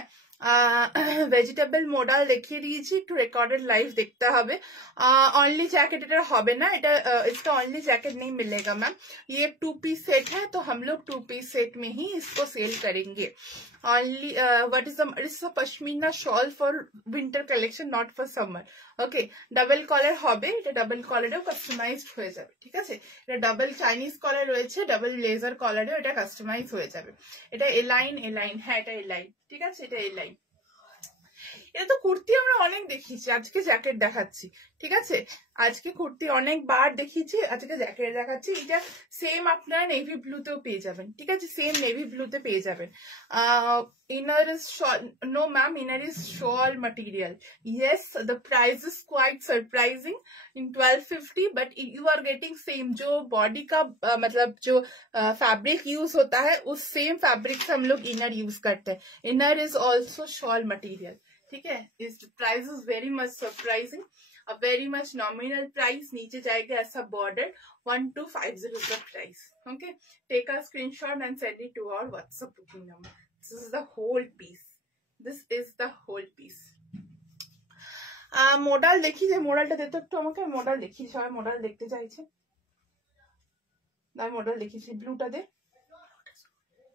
ভেজিটেবল মডেল দেখিয়ে দিয়েছি, একটু রেকর্ডেড লাইভ দেখতে হবে। অনলি जैकेट এটা হবে না, এটা इसका ऑनली जैकेट नहीं मिलेगा मैम, ये 2 पीस सेट है तो हम लोग 2 पीस सेट में ही इसको सेल करेंगे। only what is the it's a pashmina shawl for winter collection, not for summer। Okay, double collar হবে, এটা ডাবল কলারেও কাস্টমাইজড হয়ে যাবে। ঠিক আছে, এটা ডাবল চাইনিজ কলার রয়েছে, ডাবল লেজার কলারেও এটা কাস্টমাইজ হয়ে যাবে। এটা এলাইন হ্যাঁ এটা এলাইন। ঠিক আছে, এটা এলাইন। এটা তো কুর্তি আমরা অনেক দেখিয়েছি, আজকে জ্যাকেট দেখাচ্ছি। ঠিক আছে, আজকে কুর্তি অনেকবার দেখিয়েছি, আজকে জ্যাকেট দেখাচ্ছি। এটা সেম আপনারা নেভি ব্লুতেও পেয়ে যাবেন। ঠিক আছে, সেম নেভি ব্লুতে পেয়ে যাবেন। Inner is no ma'am, inner is shawl material. Yes, the price is quite surprising in 1250, but you are getting same जो बॉडी का मतलब जो फैब्रिक यूज होता है उस सेम फैब्रिक से हम लोग इनर यूज करते हैं। Inner is also shawl material. ठीक है, इस price is very much surprising, a very much nominal price। नीचे जाएगा ऐसा border, 1250 is the price। Okay, take a screenshot and send it to our WhatsApp booking number। This is the whole piece, this is the whole piece। Model দেখি, যে মডেলটা দে তো একটু আমাকে, model দেখি, সবাই মডেল দেখতে চাইছে। আমি মডেল দেখিছি, ব্লুটা দে,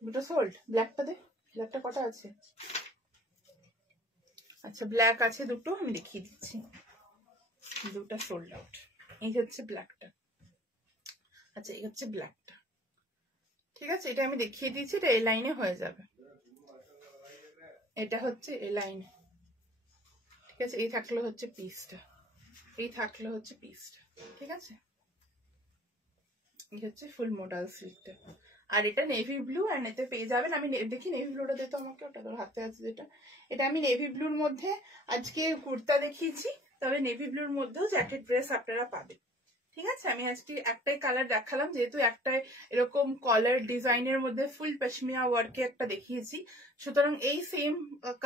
ব্লুটা সোল্ড, ব্ল্যাকটা দে, ব্ল্যাকটা কটা আছে? আচ্ছা ব্ল্যাক আছে দুটো, আমি দেখিয়ে দিচ্ছি। দুটা সোল্ড আউট। এই হচ্ছে ব্ল্যাকটা, আচ্ছা এই হচ্ছে ব্ল্যাকটা। ঠিক আছে, এটা আমি দেখিয়ে দিয়েছি, এটা এই লাইনে হয়ে যাবে। এটা হচ্ছে এই লাইনে। ঠিক আছে, এই থাকলো হচ্ছে পিসটা, এই থাকলো হচ্ছে পিসটা। ঠিক আছে, এই হচ্ছে ফুল মডেল সিল্কটা। আর এটা নেভি ব্লু, আর এতে পেয়ে যাবেন, আমি দেখি নেভি ব্লুটা দিতে আমাকে, ওটা তোর হাতে আছে যেটা, এটা আমি নেভি ব্লুর মধ্যে আজকে কুর্তা দেখিয়েছি, তবে নেভি ব্লুর মধ্যেও জ্যাকেট ড্রেস আপনারা পাবেন। ঠিক আছে, আমি আজকে একটাই কালার দেখালাম, যেহেতু একটাই এরকম কলার ডিজাইনের মধ্যে ফুল পশমিনা ওয়ার্কে একটা দেখিয়েছি, সুতরাং এই সেম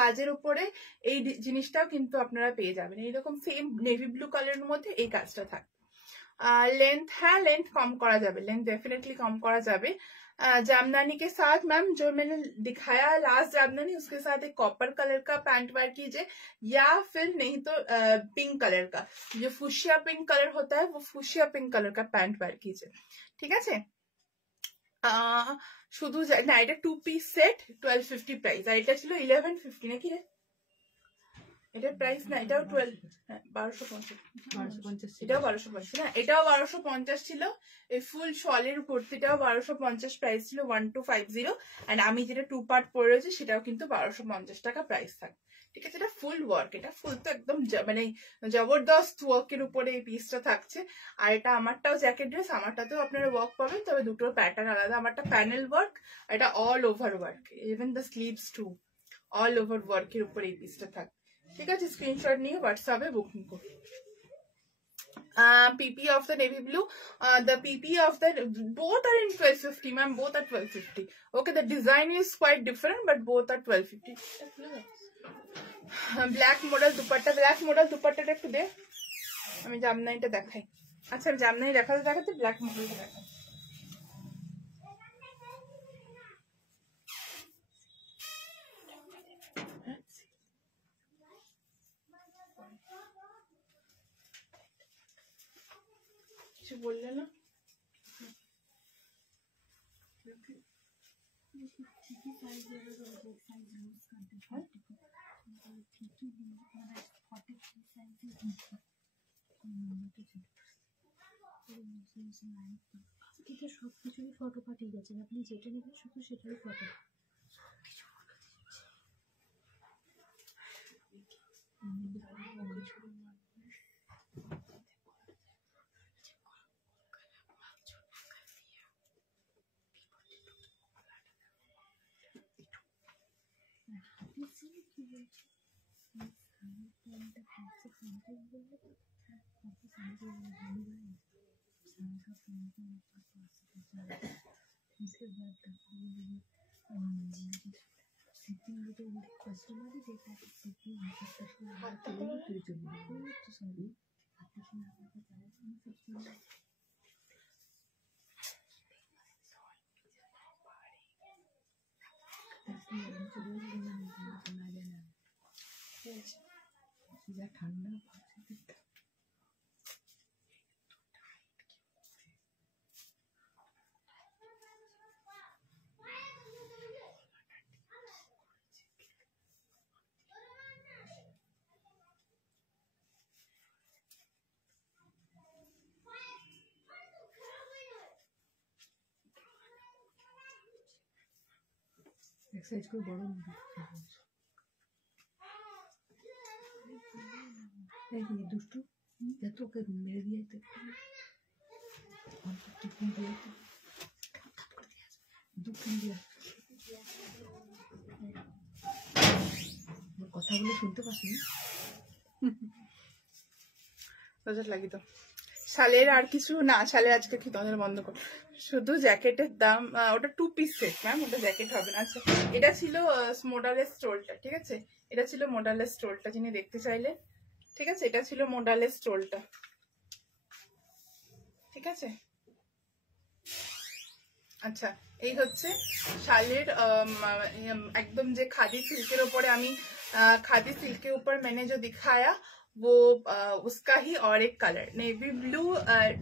কাজের উপরে এই জিনিসটাও কিন্তু আপনারা পেয়ে যাবেন। এইরকম সেম নেভি ব্লু কালারের মধ্যে এই কাজটা থাকবে। लेंथ है, लेंथ कम करा जाए, लेंथ डेफिनेटली कम करा जाए। जामदानी के साथ मैम जो मैंने दिखाया लास्ट जामदानी, उसके साथ एक कॉपर कलर का पैंट वेयर कीजिए, या फिर नहीं तो पिंक कलर का, जो फुशिया पिंक कलर होता है वो फुशिया पिंक कलर का पैंट वेयर कीजिए। ठीक है, शुद्ध ना এটা 2 পিস সেট 1250 প্রাইস, আর এটা ছিল 1150 নাকি রে? এটার প্রাইস না, এটাও 1250, এটাও 1250 না, এটাও 1250 ছিল। এই ফুল শলের কুর্তিটাও 1250 প্রাইস ছিল, 1250। এন্ড আমি যেটা 2 পার্ট পরে রয়েছে সেটাও কিন্তু 1250 টাকা প্রাইস থাকে। ঠিক আছে, এটা ফুল ওয়ার্ক, এটা ফুল তো একদম মানে জবরদস্ত ওয়ার্কের উপরে এই পিসটা থাকছে। আর এটা আমারটাও জ্যাকেট ড্রেস, আমারটাতেও আপনারা ওয়ার্ক পাবেন, তবে দুটোর প্যাটার্ন আলাদা। আমারটা প্যানেল ওয়ার্ক, এটা all over work, even the sleeves to all over ওয়ার্কের উপরে এই পিসটা থাকে। ठीक है, स्क्रीनशॉट नहीं व्हाट्सएप है बुकिंग को। PP of the navy blue, the PP of the both are in 1250 ma'am, both are 1250। okay, the design is quite different but both are 1250। Black model দুপাট্টাটা একটু দে, আমি জামদানিটা দেখাই। আচ্ছা আমি জামদানি দেখাতে ব্ল্যাক মডেলটা দেখাই। কিছু বললে না? সবকিছুরই ফটো পাঠিয়ে গেছেন, আপনি যেটা নেবেন শুধু সেটারই ফটো। ঠান্ডা এক্সারসাইজ করে বড় দুষ্টু তোকে মেরে দিয়ে টিফিন দিয়ে কথাগুলো শুনতে পাচ্ছি লাগি তো শালের আর কিছু না, শালের আজকে কি তোমাদের বন্ধ কর, শুধু জ্যাকেটের দাম ওটা 2 পিস সেট ম্যাম, ওটা জ্যাকেট হবে না। আচ্ছা এটা ছিল মোডালের স্টোলটা, ঠিক আছে, এটা ছিল মোডালের স্টোলটা যিনি দেখতে চাইলেন, ঠিক আছে, এটা ছিল মোডালের স্টোলটা, ঠিক আছে। আচ্ছা এই হচ্ছে শালের एकदम যে खादी सिल्क ऊपर আমি खादी सिल्क के ऊपर मैंने जो दिखाया वो उसका ही और एक colour navy blue,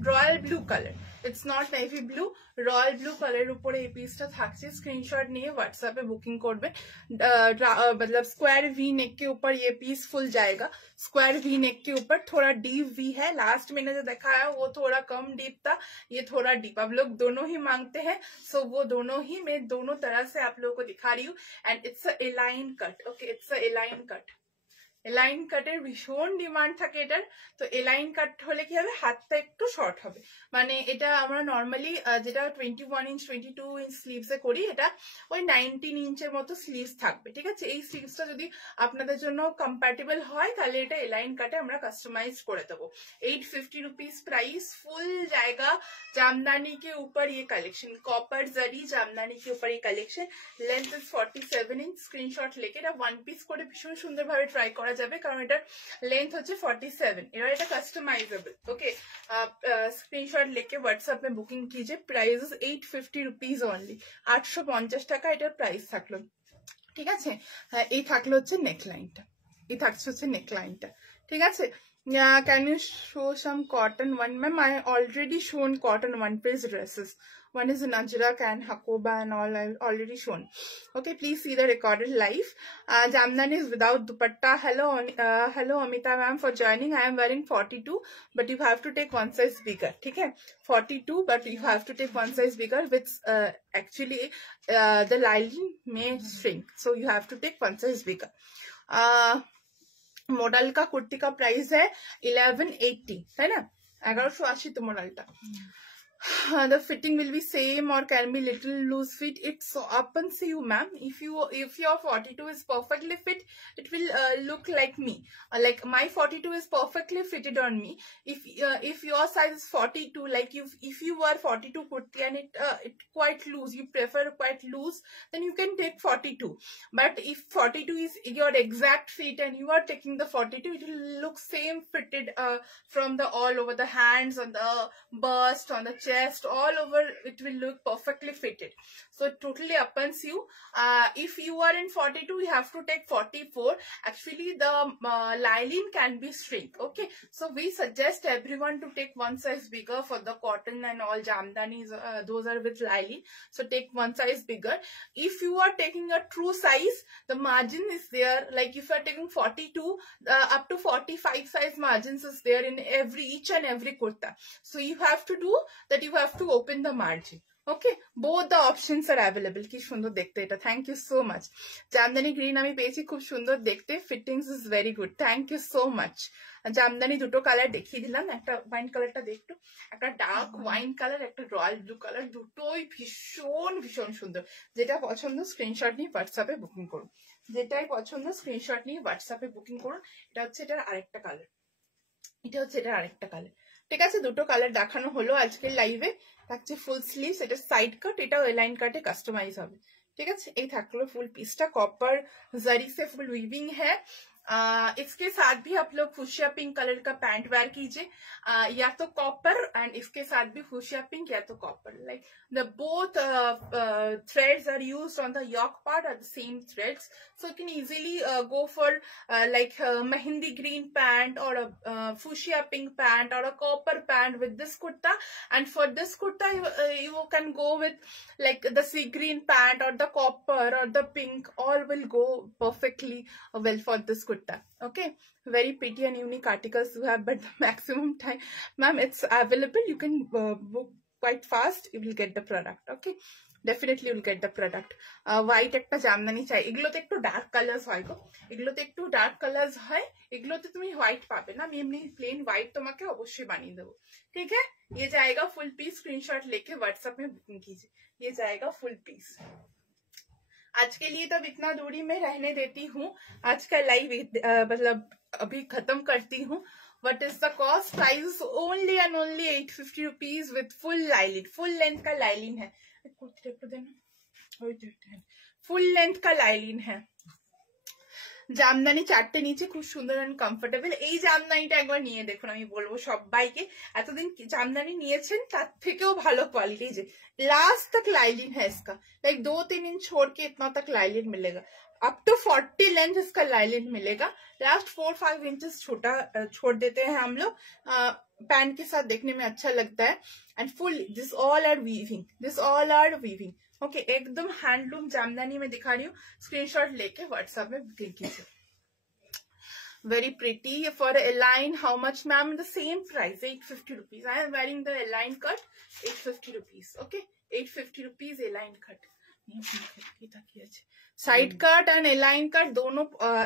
royal blue colour, it's not navy blue, royal blue colour ऊपर এই পিসটা থাকছে। স্ক্রিনশট নিয়ে হোয়াটসঅ্যাপে বুকিং করবে। मतलब स्क्वायर वी नेक के ऊपर ये पीस फुल जाएगा, स्क्वायर वी नेक के ऊपर थोड़ा डीप वी है, लास्ट मैंने जो दिखाया वो थोड़ा कम डीप था, ये थोड़ा डीप, आप लोग दोनों ही मांगते हैं, सो वो दोनों ही मैं दोनों तरह से आप लोगों को दिखा रही हूँ। And it's a align cut, okay it's a align cut, align কাটের ভীষণ ডিমান্ড থাকে এটার, তো এলাইন কাট হলে কি হবে হাতটা একটু শর্ট হবে, মানে এটা আমরা নর্মালি যেটা 21 ইঞ্চ 22 ইঞ্চ স্লিভসে করি, এটা ওই 19 ইঞ্চের মতো স্লিভস থাকবে, ঠিক আছে। এই স্লিভসটা যদি আপনাদের জন্য কম্প্যাটেবল হয় তাহলে এটা এলাইন কাটে আমরা কাস্টমাইজ করে দেবো। 850 रुपीज प्राइस, फुल जाएगा जामदानी के ऊपर ये कलेक्शन, कॉपर जरी जामदानी के ऊपर ये collection, length is 47 inch. Screenshot लेके এটা ওয়ান পিস করে ভীষণ সুন্দরভাবে ট্রাই করা যাবে, কারণ এটার লেন্থ হচ্ছে 47, এবার এটা কাস্টমাইজেবল, ওকে। স্ক্রিনশট लेके व्हाट्सएप में बुकिंग कीजिए, प्राइस 850 रुपीज ओनली, 850 টাকা এটার প্রাইস থাকলো, ঠিক আছে। এই থাকলো হচ্ছে নেকলাইনটা, এই থাকছে হচ্ছে নেকলাইনটা, ঠিক আছে। Can you show some cotton one, ma'am? I already shown cotton one piece dresses. One is in Ajrak and Hakoba and all I've already shown. Okay, please see the recorded live. Jamdani is without dupatta. Hello Amita ma'am for joining. I am wearing 42, but you have to take one size bigger. Okay, 42, but you have to take one size bigger, which actually the lining may shrink, so you have to take one size bigger. Model का कुर्ती का price है 1180, है ना, 1180 तो model का। The fitting will be same or can be little loose fit. It's open to you, ma'am. If your 42 is perfectly fit, it will look like me. Like my 42 is perfectly fitted on me. If your size is 42, like if you wear 42 kurti and it quite loose, you prefer quite loose, then you can take 42. But if 42 is your exact fit and you are taking the 42, it will look same fitted from the all over the hands, on the bust, on the chest, all over. It will look perfectly fitted. So it totally upends you. If you are in 42, you have to take 44. Actually, the lining can be shrink. Okay, so we suggest everyone to take one size bigger for the cotton and all jamdanis. Those are with lining, so take one size bigger. If you are taking a true size, the margin is there. Like if you are taking 42, up to 45 size margins is there in each and every kurta. So you have to do that. You have to open the margin. Okay, both the options are available. কি সুন্দর দেখতে এটা, thank you so much. Jamdani green আমি পেয়েছি, খুব সুন্দর দেখতে, fittings is very good, thank you so much. Jamdani দুটো কালার দেখিয়ে দিলাম, একটা ওয়াইন কালারটা দেখতো, একটা ডার্ক ওয়াইন কালার, একটা রয়্যাল ব্লু কালার, দুটোই ভীষণ ভীষণ সুন্দর। যেটা পছন্দ স্ক্রিনশট নিয়ে হোয়াটসঅ্যাপে বুকিং করুন, যেটাই পছন্দ স্ক্রিনশট নিয়ে হোয়াটসঅ্যাপে বুকিং করুন। এটা হচ্ছে এটার আরেকটা কালার, এটা হচ্ছে এটার আরেকটা কালার। ঠিক আছে, দুটো কালার দেখানো হলো আজকের লাইভে। থাকছে ফুল স্লিভস, এটা সাইড কাট, এটাও এলাইন কাটে কাস্টমাইজ হবে। ঠিক আছে, এই থাকলো ফুল পিসটা, कॉपर जरी से फुल वीविंग है। इसके साथ भी आप लोग फुशिया पिंक कलर का पैंट वेयर कीजिए, या तो कॉपर एंड इसके साथ भी फुशिया पिंक या तो copper. Like the both threads are used on the yoke part are the same threads, so you can easily go for like mehendi green pant or a fuchsia pink pant or a copper pant with this kurta. And for this kurta you can go with like the sea green pant or the copper or the pink, all will go perfectly well for this kurta. Okay, very pretty and unique articles you have, but the maximum time, ma'am, it's available. You can book quite fast, you will get the product. Okay, definitely you will get the product. White একটা জামদানি চাই, এগুলোতে একটু dark colours হয় গো, এগুলোতে একটু dark colours হয়, এগুলোতে তুমি হোয়াইট পাবে না। আমি এমনি প্লেন হোয়াইট তোমাকে অবশ্যই বানিয়ে দেবো। ठीक है, ये जाएगा फुल पीस, स्क्रीनशॉट लेके व्हाट्सएप में बुकिंग कीजिए, ये जाएगा फुल पीस। आज के लिए तब इतना दूरी में रहने देती हूँ, आज का लाइव मतलब अभी खत्म करती हूँ। What is the cost? Price only and only 850 rupees with full lining, full length का लाइलिन है। फुल लेंथ का लाइलिन है। জামদানি চারটে নিচে, খুব সুন্দর এন্ড কমফোর্টেবল। এই জামদানিটা একবার নিয়ে দেখুন, আমি বলবো সবাইকে, এতদিন জামদানি নিয়েছেন তার থেকেও ভালো কোয়ালিটি। যে लास्ट तक लाइलिन है इसका, लाइक 2-3 इंच छोड़ के इतना तक लाइलिन मिलेगा, अप टू 40 लेंथ इसका लाइलिन मिलेगा। लास्ट 4-5 इंचेस छोटा छोड़ देते हैं हम लोग, पैंट के साथ देखने में अच्छा लगता है। And full this all are weaving, this all are weaving. Okay, एकदम हैंडलूम जामदानी में दिखा रही हूँ, स्क्रीनशॉट लेके व्हाट्सएप में बुकिंग कीजिए। Very pretty. For align, how much, ma'am? The same price, 850 rupees. I am wearing the align cut, 850 rupees. Okay, 850 rupees align cut. Side cut and align cut दोनों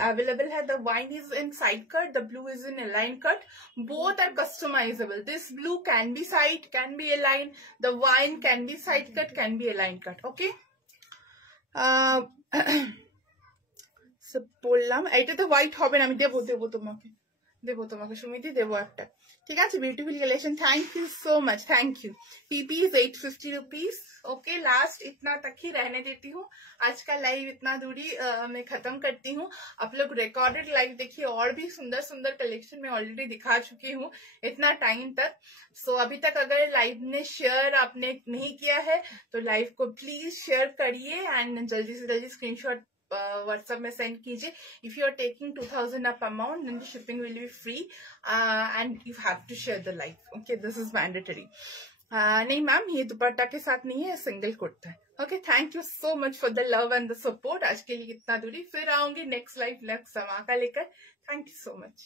available है। The wine is in side cut, the blue is in align cut, both are customisable. This blue can be side, can be align, the wine can be side cut, can be align cut. Okay, বললাম এটাতে white হবে না, আমি দেবো তোমাকে সুমিতি, দেবো একটা। ঠিক আছে, beautiful collection, thank you so much, thank you. PP is 850 rupees. Okay, last इतना तक ही रहने देती हूँ, आज का लाइव इतना दूरी मैं खत्म करती हूँ। आप लोग रिकॉर्डेड लाइव देखिए, और भी सुंदर सुंदर कलेक्शन में ऑलरेडी दिखा चुकी हूँ इतना टाइम तक। सो अभी तक अगर लाइव ने शेयर आपने नहीं किया है तो लाइव को प्लीज शेयर करिए एंड जल्दी से जल्दी स्क्रीनशॉट WhatsApp में सेंड कीजिए। If you are taking 2000 up amount then the shipping will be free and you have to share the live. Okay, this is mandatory. नहीं मैम, ये दुपट्टा के साथ नहीं है, सिंगल कुर्ता है। Okay, thank you so much for the love and the support. आज के लिए इतना दूरी, फिर आऊंगी नेक्स्ट लाइव नेक्स्ट धमाका लेकर। Thank you so much.